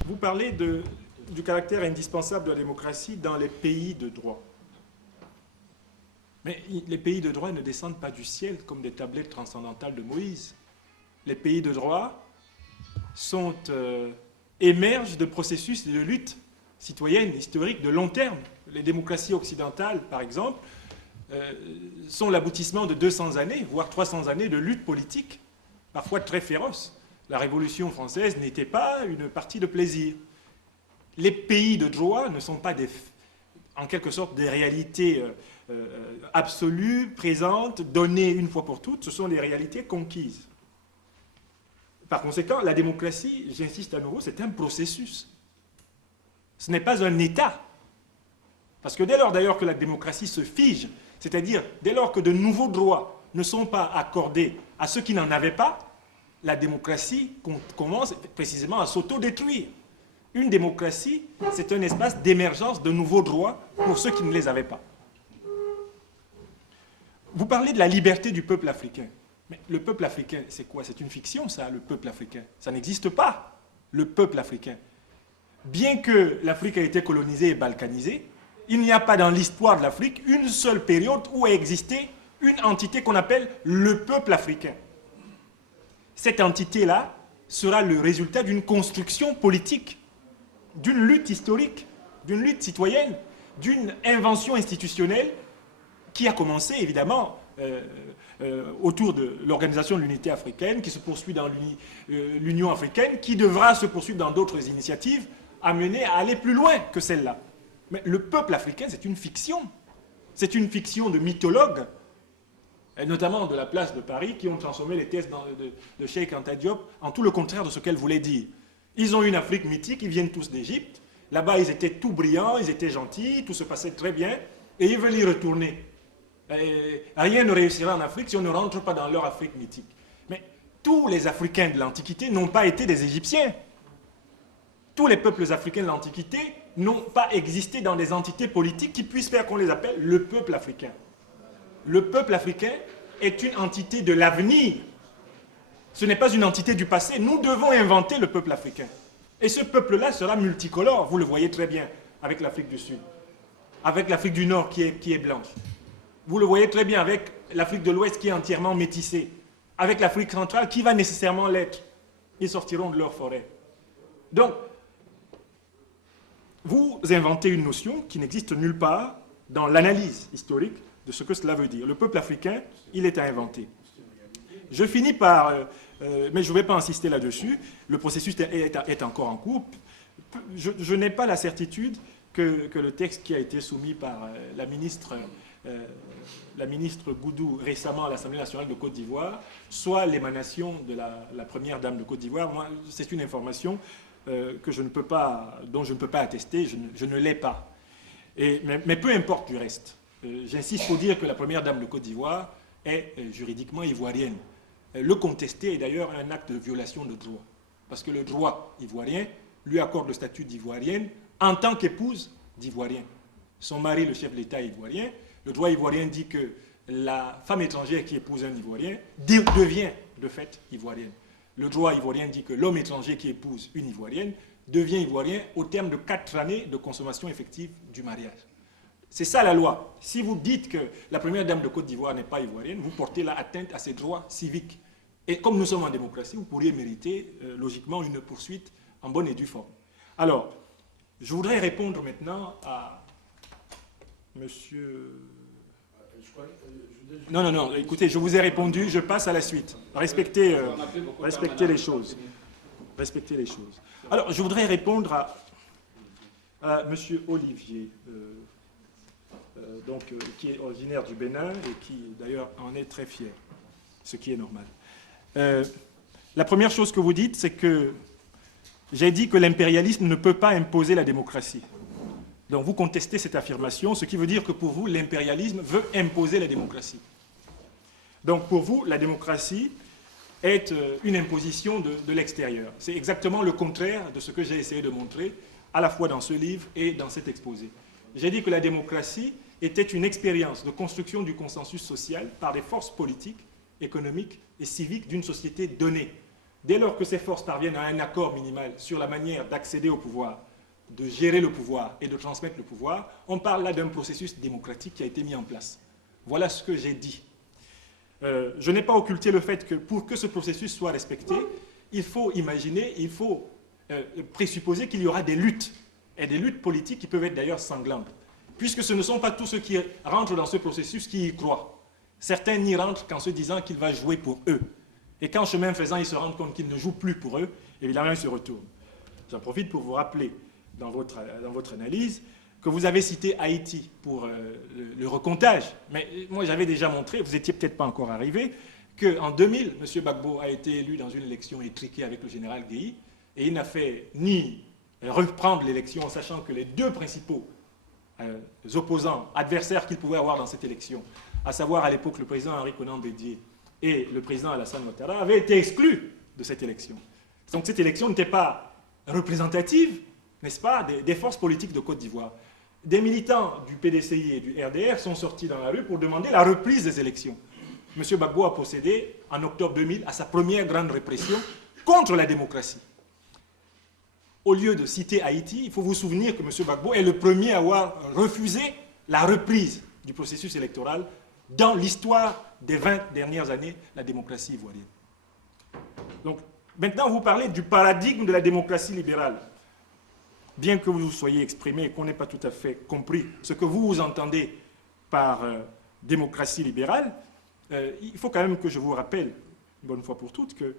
Vous parlez du caractère indispensable de la démocratie dans les pays de droit. Mais les pays de droit ne descendent pas du ciel comme des tablettes transcendantales de Moïse. Les pays de droit émergent de processus de lutte citoyenne, historique, de long terme. Les démocraties occidentales, par exemple, sont l'aboutissement de 200 années, voire 300 années de lutte politique, parfois très féroce. La Révolution française n'était pas une partie de plaisir. Les pays de droit ne sont pas en quelque sorte des réalités absolues, présentes, données une fois pour toutes, ce sont des réalités conquises. Par conséquent, la démocratie, j'insiste à nouveau, c'est un processus. Ce n'est pas un État. Parce que dès lors d'ailleurs que la démocratie se fige, c'est-à-dire dès lors que de nouveaux droits ne sont pas accordés à ceux qui n'en avaient pas, la démocratie commence précisément à s'auto-détruire. Une démocratie, c'est un espace d'émergence de nouveaux droits pour ceux qui ne les avaient pas. Vous parlez de la liberté du peuple africain. Mais le peuple africain, c'est quoi? C'est une fiction, ça, le peuple africain. Ça n'existe pas, le peuple africain. Bien que l'Afrique a été colonisée et balkanisée, il n'y a pas dans l'histoire de l'Afrique une seule période où a existé une entité qu'on appelle le peuple africain. Cette entité-là sera le résultat d'une construction politique, d'une lutte historique, d'une lutte citoyenne, d'une invention institutionnelle qui a commencé évidemment autour de l'Organisation de l'Unité africaine, qui se poursuit dans l'Union africaine, qui devra se poursuivre dans d'autres initiatives, amener à aller plus loin que celle-là. Mais le peuple africain, c'est une fiction. C'est une fiction de mythologues, et notamment de la place de Paris, qui ont transformé les thèses de Cheikh Anta Diop en tout le contraire de ce qu'elle voulait dire. Ils ont une Afrique mythique, ils viennent tous d'Égypte. Là-bas, ils étaient tout brillants, ils étaient gentils, tout se passait très bien, et ils veulent y retourner. Et rien ne réussira en Afrique si on ne rentre pas dans leur Afrique mythique. Mais tous les Africains de l'Antiquité n'ont pas été des Égyptiens. Tous les peuples africains de l'Antiquité n'ont pas existé dans des entités politiques qui puissent faire qu'on les appelle le peuple africain. Le peuple africain est une entité de l'avenir. Ce n'est pas une entité du passé. Nous devons inventer le peuple africain. Et ce peuple-là sera multicolore, vous le voyez très bien, avec l'Afrique du Sud, avec l'Afrique du Nord qui est blanche. Vous le voyez très bien avec l'Afrique de l'Ouest qui est entièrement métissée, avec l'Afrique centrale qui va nécessairement l'être. Ils sortiront de leur forêt. Donc, vous inventez une notion qui n'existe nulle part dans l'analyse historique de ce que cela veut dire. Le peuple africain, il est à inventer. Je finis par, mais je ne vais pas insister là-dessus, le processus est encore en cours. Je n'ai pas la certitude que le texte qui a été soumis par la ministre Goudou récemment à l'Assemblée nationale de Côte d'Ivoire soit l'émanation de la première dame de Côte d'Ivoire. Moi, c'est une information dont je ne peux pas attester, je ne l'ai pas. Mais peu importe du reste. J'insiste pour dire que la première dame de Côte d'Ivoire est juridiquement ivoirienne. Le contester est d'ailleurs un acte de violation de droit. Parce que le droit ivoirien lui accorde le statut d'ivoirienne en tant qu'épouse d'Ivoirien. Son mari, le chef de l'État, est ivoirien. Le droit ivoirien dit que la femme étrangère qui épouse un Ivoirien devient de fait ivoirienne. Le droit ivoirien dit que l'homme étranger qui épouse une Ivoirienne devient ivoirien au terme de 4 années de consommation effective du mariage. C'est ça la loi. Si vous dites que la première dame de Côte d'Ivoire n'est pas ivoirienne, vous portez là atteinte à ses droits civiques. Et comme nous sommes en démocratie, vous pourriez mériter logiquement une poursuite en bonne et due forme. Alors, je voudrais répondre maintenant à monsieur... Non, écoutez, je vous ai répondu, je passe à la suite. Respectez les choses. Respectez les choses. Alors, je voudrais répondre à monsieur Olivier, qui est originaire du Bénin et qui, d'ailleurs, en est très fier, ce qui est normal. La première chose que vous dites, c'est que j'ai dit que l'impérialisme ne peut pas imposer la démocratie. Donc vous contestez cette affirmation, ce qui veut dire que pour vous, l'impérialisme veut imposer la démocratie. Donc pour vous, la démocratie est une imposition de l'extérieur. C'est exactement le contraire de ce que j'ai essayé de montrer, à la fois dans ce livre et dans cet exposé. J'ai dit que la démocratie était une expérience de construction du consensus social par des forces politiques, économiques et civiques d'une société donnée. Dès lors que ces forces parviennent à un accord minimal sur la manière d'accéder au pouvoir, de gérer le pouvoir et de transmettre le pouvoir, on parle là d'un processus démocratique qui a été mis en place. Voilà ce que j'ai dit. Je n'ai pas occulté le fait que pour que ce processus soit respecté, il faut imaginer, il faut présupposer qu'il y aura des luttes, et des luttes politiques qui peuvent être d'ailleurs sanglantes, puisque ce ne sont pas tous ceux qui rentrent dans ce processus qui y croient. Certains n'y rentrent qu'en se disant qu'il va jouer pour eux. Et quand, chemin faisant, ils se rendent compte qu'ils ne jouent plus pour eux, évidemment, ils se retournent. J'en profite pour vous rappeler, dans votre analyse, que vous avez cité Haïti pour le recomptage. Mais moi, j'avais déjà montré, vous n'étiez peut-être pas encore arrivé, qu'en 2000, M. Gbagbo a été élu dans une élection étriquée avec le général Guèye, et il n'a fait ni reprendre l'élection en sachant que les deux principaux opposants, adversaires qu'il pouvait avoir dans cette élection, à savoir à l'époque le président Henri Konan Bédié et le président Alassane Ouattara, avaient été exclus de cette élection. Donc cette élection n'était pas représentative, n'est-ce pas, des forces politiques de Côte d'Ivoire. Des militants du PDCI et du RDR sont sortis dans la rue pour demander la reprise des élections. M. Gbagbo a procédé, en octobre 2000, à sa première grande répression contre la démocratie. Au lieu de citer Haïti, il faut vous souvenir que M. Gbagbo est le premier à avoir refusé la reprise du processus électoral dans l'histoire des 20 dernières années de la démocratie ivoirienne. Donc, maintenant, vous parlez du paradigme de la démocratie libérale. Bien que vous vous soyez exprimé et qu'on n'ait pas tout à fait compris ce que vous entendez par démocratie libérale, il faut quand même que je vous rappelle, une bonne fois pour toutes, que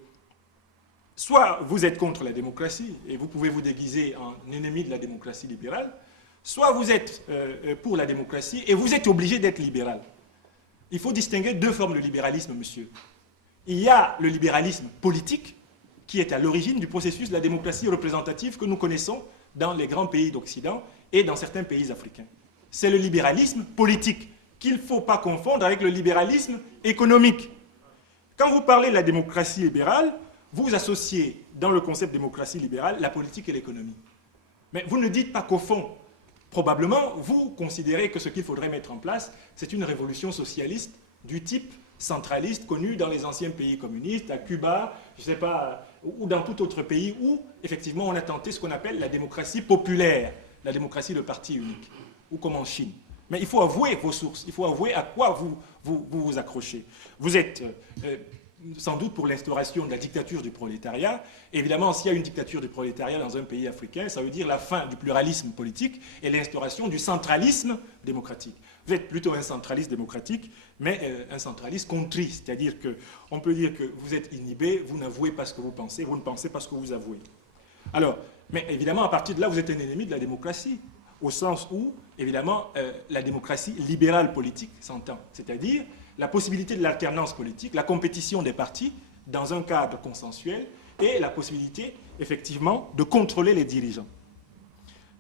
soit vous êtes contre la démocratie, et vous pouvez vous déguiser en ennemi de la démocratie libérale, soit vous êtes pour la démocratie, et vous êtes obligé d'être libéral. Il faut distinguer deux formes de libéralisme, monsieur. Il y a le libéralisme politique, qui est à l'origine du processus de la démocratie représentative que nous connaissons dans les grands pays d'Occident et dans certains pays africains. C'est le libéralisme politique qu'il ne faut pas confondre avec le libéralisme économique. Quand vous parlez de la démocratie libérale, vous associez dans le concept de démocratie libérale la politique et l'économie. Mais vous ne dites pas qu'au fond, probablement, vous considérez que ce qu'il faudrait mettre en place, c'est une révolution socialiste du type centraliste connu dans les anciens pays communistes, à Cuba, je ne sais pas, ou dans tout autre pays où, effectivement, on a tenté ce qu'on appelle la démocratie populaire, la démocratie de parti unique, ou comme en Chine. Mais il faut avouer vos sources, il faut avouer à quoi vous accrochez. Vous êtes sans doute pour l'instauration de la dictature du prolétariat. Évidemment, s'il y a une dictature du prolétariat dans un pays africain, ça veut dire la fin du pluralisme politique et l'instauration du centralisme démocratique. Vous êtes plutôt un centraliste démocratique, mais un centraliste contrit, c'est-à-dire qu'on peut dire que vous êtes inhibé, vous n'avouez pas ce que vous pensez, vous ne pensez pas ce que vous avouez. Alors, mais évidemment, à partir de là, vous êtes un ennemi de la démocratie, au sens où, évidemment, la démocratie libérale politique s'entend, c'est-à-dire la possibilité de l'alternance politique, la compétition des partis dans un cadre consensuel et la possibilité, effectivement, de contrôler les dirigeants.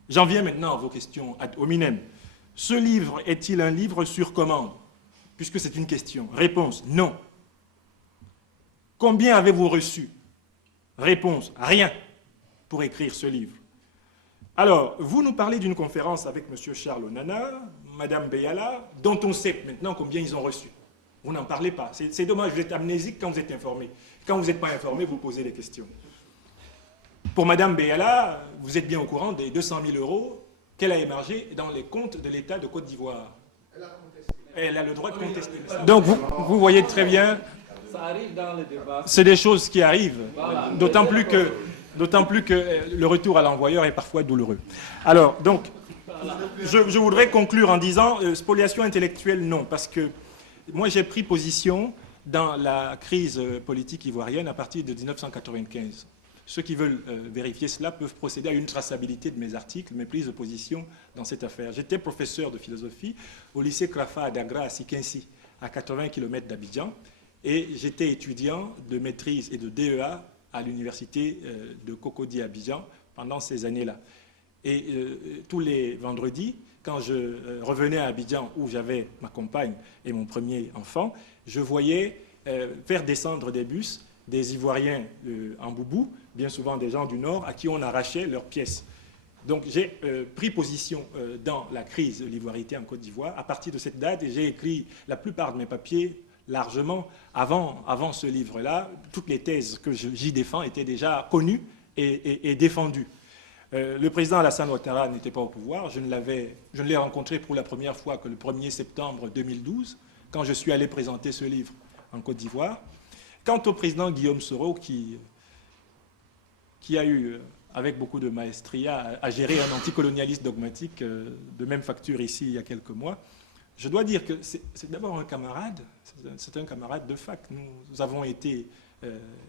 J'en viens maintenant à vos questions ad hominem. Ce livre est-il un livre sur commande? Puisque c'est une question. Réponse, non. Combien avez-vous reçu? Réponse, rien pour écrire ce livre. Alors, vous nous parlez d'une conférence avec M. Charles Onana, Mme Beyala, dont on sait maintenant combien ils ont reçu. Vous n'en parlez pas. C'est dommage, vous êtes amnésique quand vous êtes informé. Quand vous n'êtes pas informé, vous posez des questions. Pour Mme Beyala, vous êtes bien au courant des 200 000 euros qu'elle a émargés dans les comptes de l'État de Côte d'Ivoire. Elle a le droit de contester. Donc, vous voyez très bien, Ça arrive dans le débat. c'est des choses qui arrivent, Voilà. d'autant plus que le retour à l'envoyeur est parfois douloureux. Alors, donc, je voudrais conclure en disant spoliation intellectuelle, non, parce que moi j'ai pris position dans la crise politique ivoirienne à partir de 1995. Ceux qui veulent vérifier cela peuvent procéder à une traçabilité de mes articles, mes prises de position dans cette affaire. J'étais professeur de philosophie au lycée Krafa à Dagra, à Sikinsi, à 80 km d'Abidjan, et j'étais étudiant de maîtrise et de DEA à l'université de Cocody à Abidjan pendant ces années-là. Et tous les vendredis, quand je revenais à Abidjan, où j'avais ma compagne et mon premier enfant, je voyais faire descendre des bus des Ivoiriens en boubou, bien souvent des gens du Nord, à qui on arrachait leurs pièces. Donc j'ai pris position dans la crise de l'ivoirité en Côte d'Ivoire à partir de cette date, et j'ai écrit la plupart de mes papiers largement avant ce livre-là. Toutes les thèses que j'y défends étaient déjà connues et défendues. Le président Alassane Ouattara n'était pas au pouvoir. Je ne l'ai rencontré pour la première fois que le 1er septembre 2012, quand je suis allé présenter ce livre en Côte d'Ivoire. Quant au président Guillaume Soro, qui a eu, avec beaucoup de maestria, à gérer un anticolonialiste dogmatique de même facture ici il y a quelques mois, je dois dire que c'est d'abord un camarade, c'est un camarade de fac. Nous avons été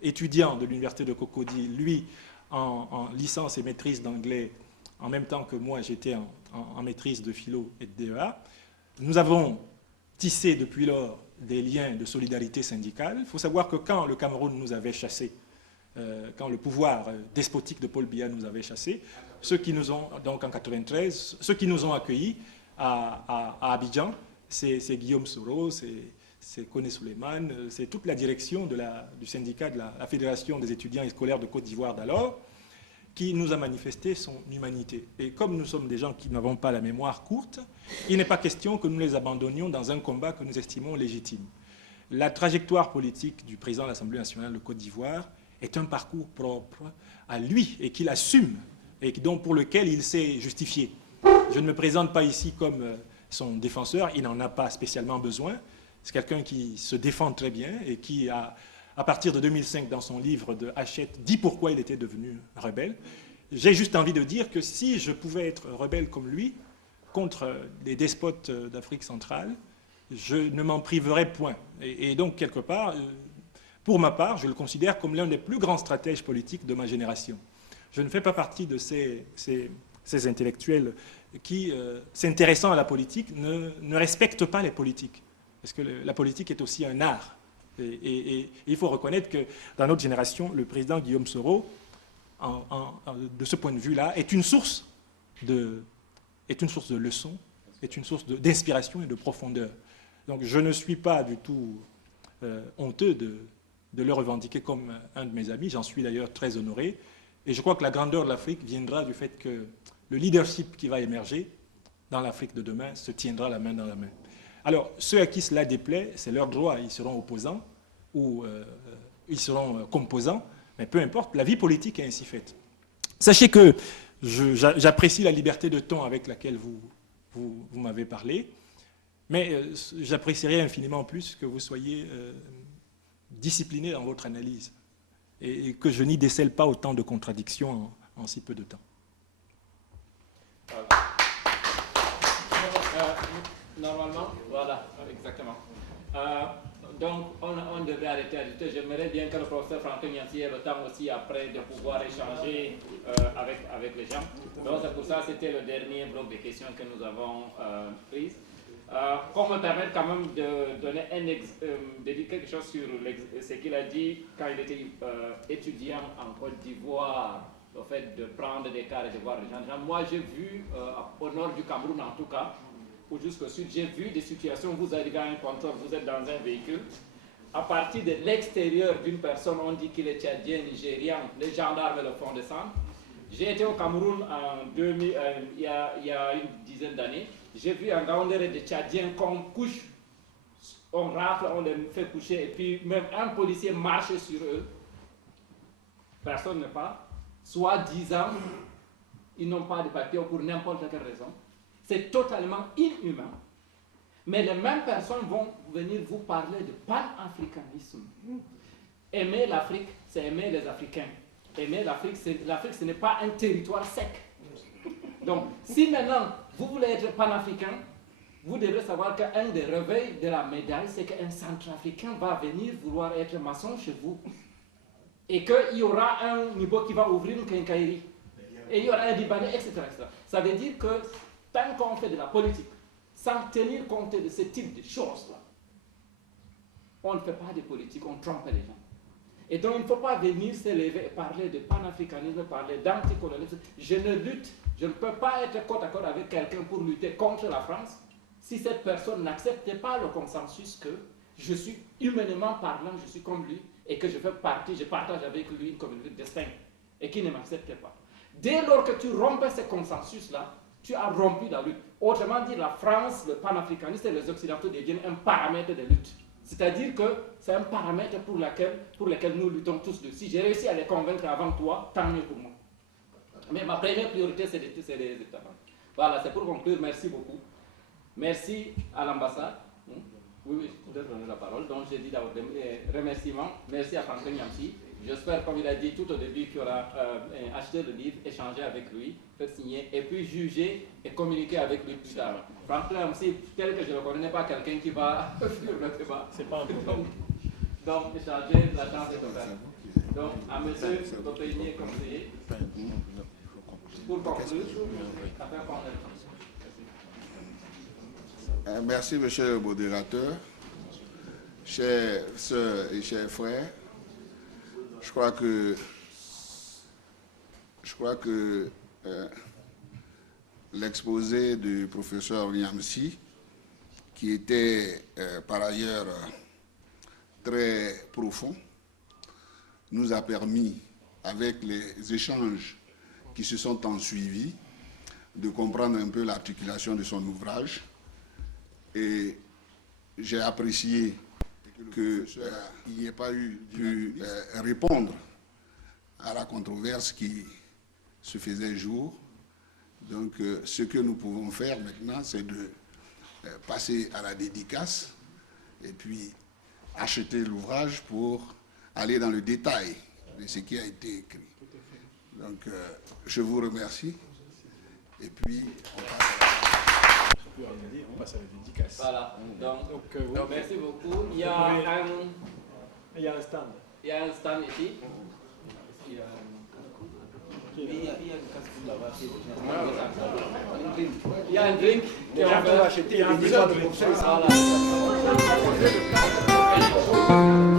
étudiants de l'université de Cocody, lui en licence et maîtrise d'anglais, en même temps que moi j'étais en maîtrise de philo et de DEA. Nous avons tissé depuis lors des liens de solidarité syndicale. Il faut savoir que quand le Cameroun nous avait chassés, quand le pouvoir despotique de Paul Biya nous avait chassés, ceux qui nous ont, donc en 93, ceux qui nous ont accueillis à Abidjan, c'est Guillaume Soro, c'est Koné Souleymane, c'est toute la direction du syndicat de la Fédération des étudiants et scolaires de Côte d'Ivoire d'alors, qui nous a manifesté son humanité. Et comme nous sommes des gens qui n'avons pas la mémoire courte, il n'est pas question que nous les abandonnions dans un combat que nous estimons légitime. La trajectoire politique du président de l'Assemblée nationale de Côte d'Ivoire est un parcours propre à lui et qu'il assume et donc pour lequel il s'est justifié. Je ne me présente pas ici comme son défenseur, il n'en a pas spécialement besoin. C'est quelqu'un qui se défend très bien et qui a, à partir de 2005, dans son livre de Hachette, dit pourquoi il était devenu rebelle. J'ai juste envie de dire que si je pouvais être rebelle comme lui, contre les despotes d'Afrique centrale, je ne m'en priverais point. Et donc, quelque part, pour ma part, je le considère comme l'un des plus grands stratèges politiques de ma génération. Je ne fais pas partie de ces intellectuels qui, s'intéressant à la politique, ne respectent pas les politiques. Parce que la politique est aussi un art. Et il faut reconnaître que dans notre génération, le président Guillaume Soro, de ce point de vue-là, est une source de leçons, est une source d'inspiration et de profondeur. Donc je ne suis pas du tout honteux de le revendiquer comme un de mes amis. J'en suis d'ailleurs très honoré. Et je crois que la grandeur de l'Afrique viendra du fait que le leadership qui va émerger dans l'Afrique de demain se tiendra la main dans la main. Alors, ceux à qui cela déplaît, c'est leur droit. Ils seront opposants ou ils seront composants. Mais peu importe, la vie politique est ainsi faite. Sachez que j'apprécie la liberté de ton avec laquelle vous m'avez parlé. Mais j'apprécierais infiniment plus que vous soyez discipliné dans votre analyse et que je n'y décèle pas autant de contradictions en si peu de temps. Normalement, voilà, exactement. Donc, on devait arrêter à 18h. J'aimerais bien que le professeur Franklin Nyamsi ait le temps aussi après de pouvoir échanger avec les gens. Donc, c'est pour ça que c'était le dernier bloc de questions que nous avons prises. Qu'on me permette quand même de donner de dire quelque chose sur ce qu'il a dit quand il était étudiant en Côte d'Ivoire, le fait de prendre des cars et de voir les gens. Moi, j'ai vu, au nord du Cameroun en tout cas, ou jusqu'au sud, j'ai vu des situations où vous arrivez à un contrôle, vous êtes dans un véhicule. À partir de l'extérieur d'une personne, on dit qu'il est tchadien, nigérian, les gendarmes le font descendre. J'ai été au Cameroun il y a une dizaine d'années. J'ai vu un grand nombre de Tchadiens qu'on couche, on rafle, on les fait coucher, et puis même un policier marche sur eux. Personne ne parle. Soit 10 ans, ils n'ont pas de papier pour n'importe quelle raison. C'est totalement inhumain. Mais les mêmes personnes vont venir vous parler de pan-africanisme. Aimer l'Afrique, c'est aimer les Africains. Aimer l'Afrique, ce n'est pas un territoire sec. Donc, si maintenant vous voulez être panafricain, vous devez savoir qu'un des réveils de la médaille, c'est qu'un centrafricain va venir vouloir être maçon chez vous. Et qu'il y aura un niveau qui va ouvrir une quincaillerie. Et il y aura un Libanais, etc., etc. Ça veut dire que tant qu'on fait de la politique, sans tenir compte de ce type de choses-là, on ne fait pas de politique, on trompe les gens. Et donc il ne faut pas venir s'élever et parler de panafricanisme, parler d'anticolonialisme. Je ne peux pas être côte à côte avec quelqu'un pour lutter contre la France si cette personne n'accepte pas le consensus que je suis humainement parlant, je suis comme lui, et que je partage avec lui une communauté de destin, et qui ne m'accepte pas. Dès lors que tu rompes ce consensus-là, tu as rompu la lutte. Autrement dit, la France, le panafricanisme et les Occidentaux deviennent un paramètre de lutte. C'est-à-dire que c'est un paramètre pour lequel nous luttons tous dessus. Si j'ai réussi à les convaincre avant toi, tant mieux pour moi. Mais ma première priorité, c'est les États. Voilà, c'est pour conclure. Merci beaucoup. Merci à l'ambassade. Oui, je voudrais donner la parole. Donc, j'ai dit d'abord des remerciements. Merci à Franklin Nyamsi. J'espère, comme il a dit tout au début, qu'il aura acheté le livre, échangé avec lui, fait signer, et puis juger et communiquer avec lui plus tard. Franklin Nyamsi, tel que je le connais, n'est pas quelqu'un qui va fuir le débat. C'est pas un problème. Donc, échanger, la chance est totale. Donc, à M. le premier conseiller, pour conclure, afin qu'on ait... Merci, monsieur le modérateur, chers sœurs et chers frères. Je crois que l'exposé du professeur Nyamsi, qui était par ailleurs très profond, nous a permis, avec les échanges qui se sont ensuivis, de comprendre un peu l'articulation de son ouvrage. Et j'ai apprécié qu'il n'y ait pas eu pu répondre à la controverse qui se faisait jour. Donc, ce que nous pouvons faire maintenant, c'est de passer à la dédicace et puis acheter l'ouvrage pour aller dans le détail de ce qui a été écrit. Donc, je vous remercie. Et puis, on passe à la dédicace. Voilà. Donc, merci beaucoup. Il y a un stand. Il y a un stand ici. Il y a un drink. Les gens peuvent acheter. Il y a un drink. Voilà.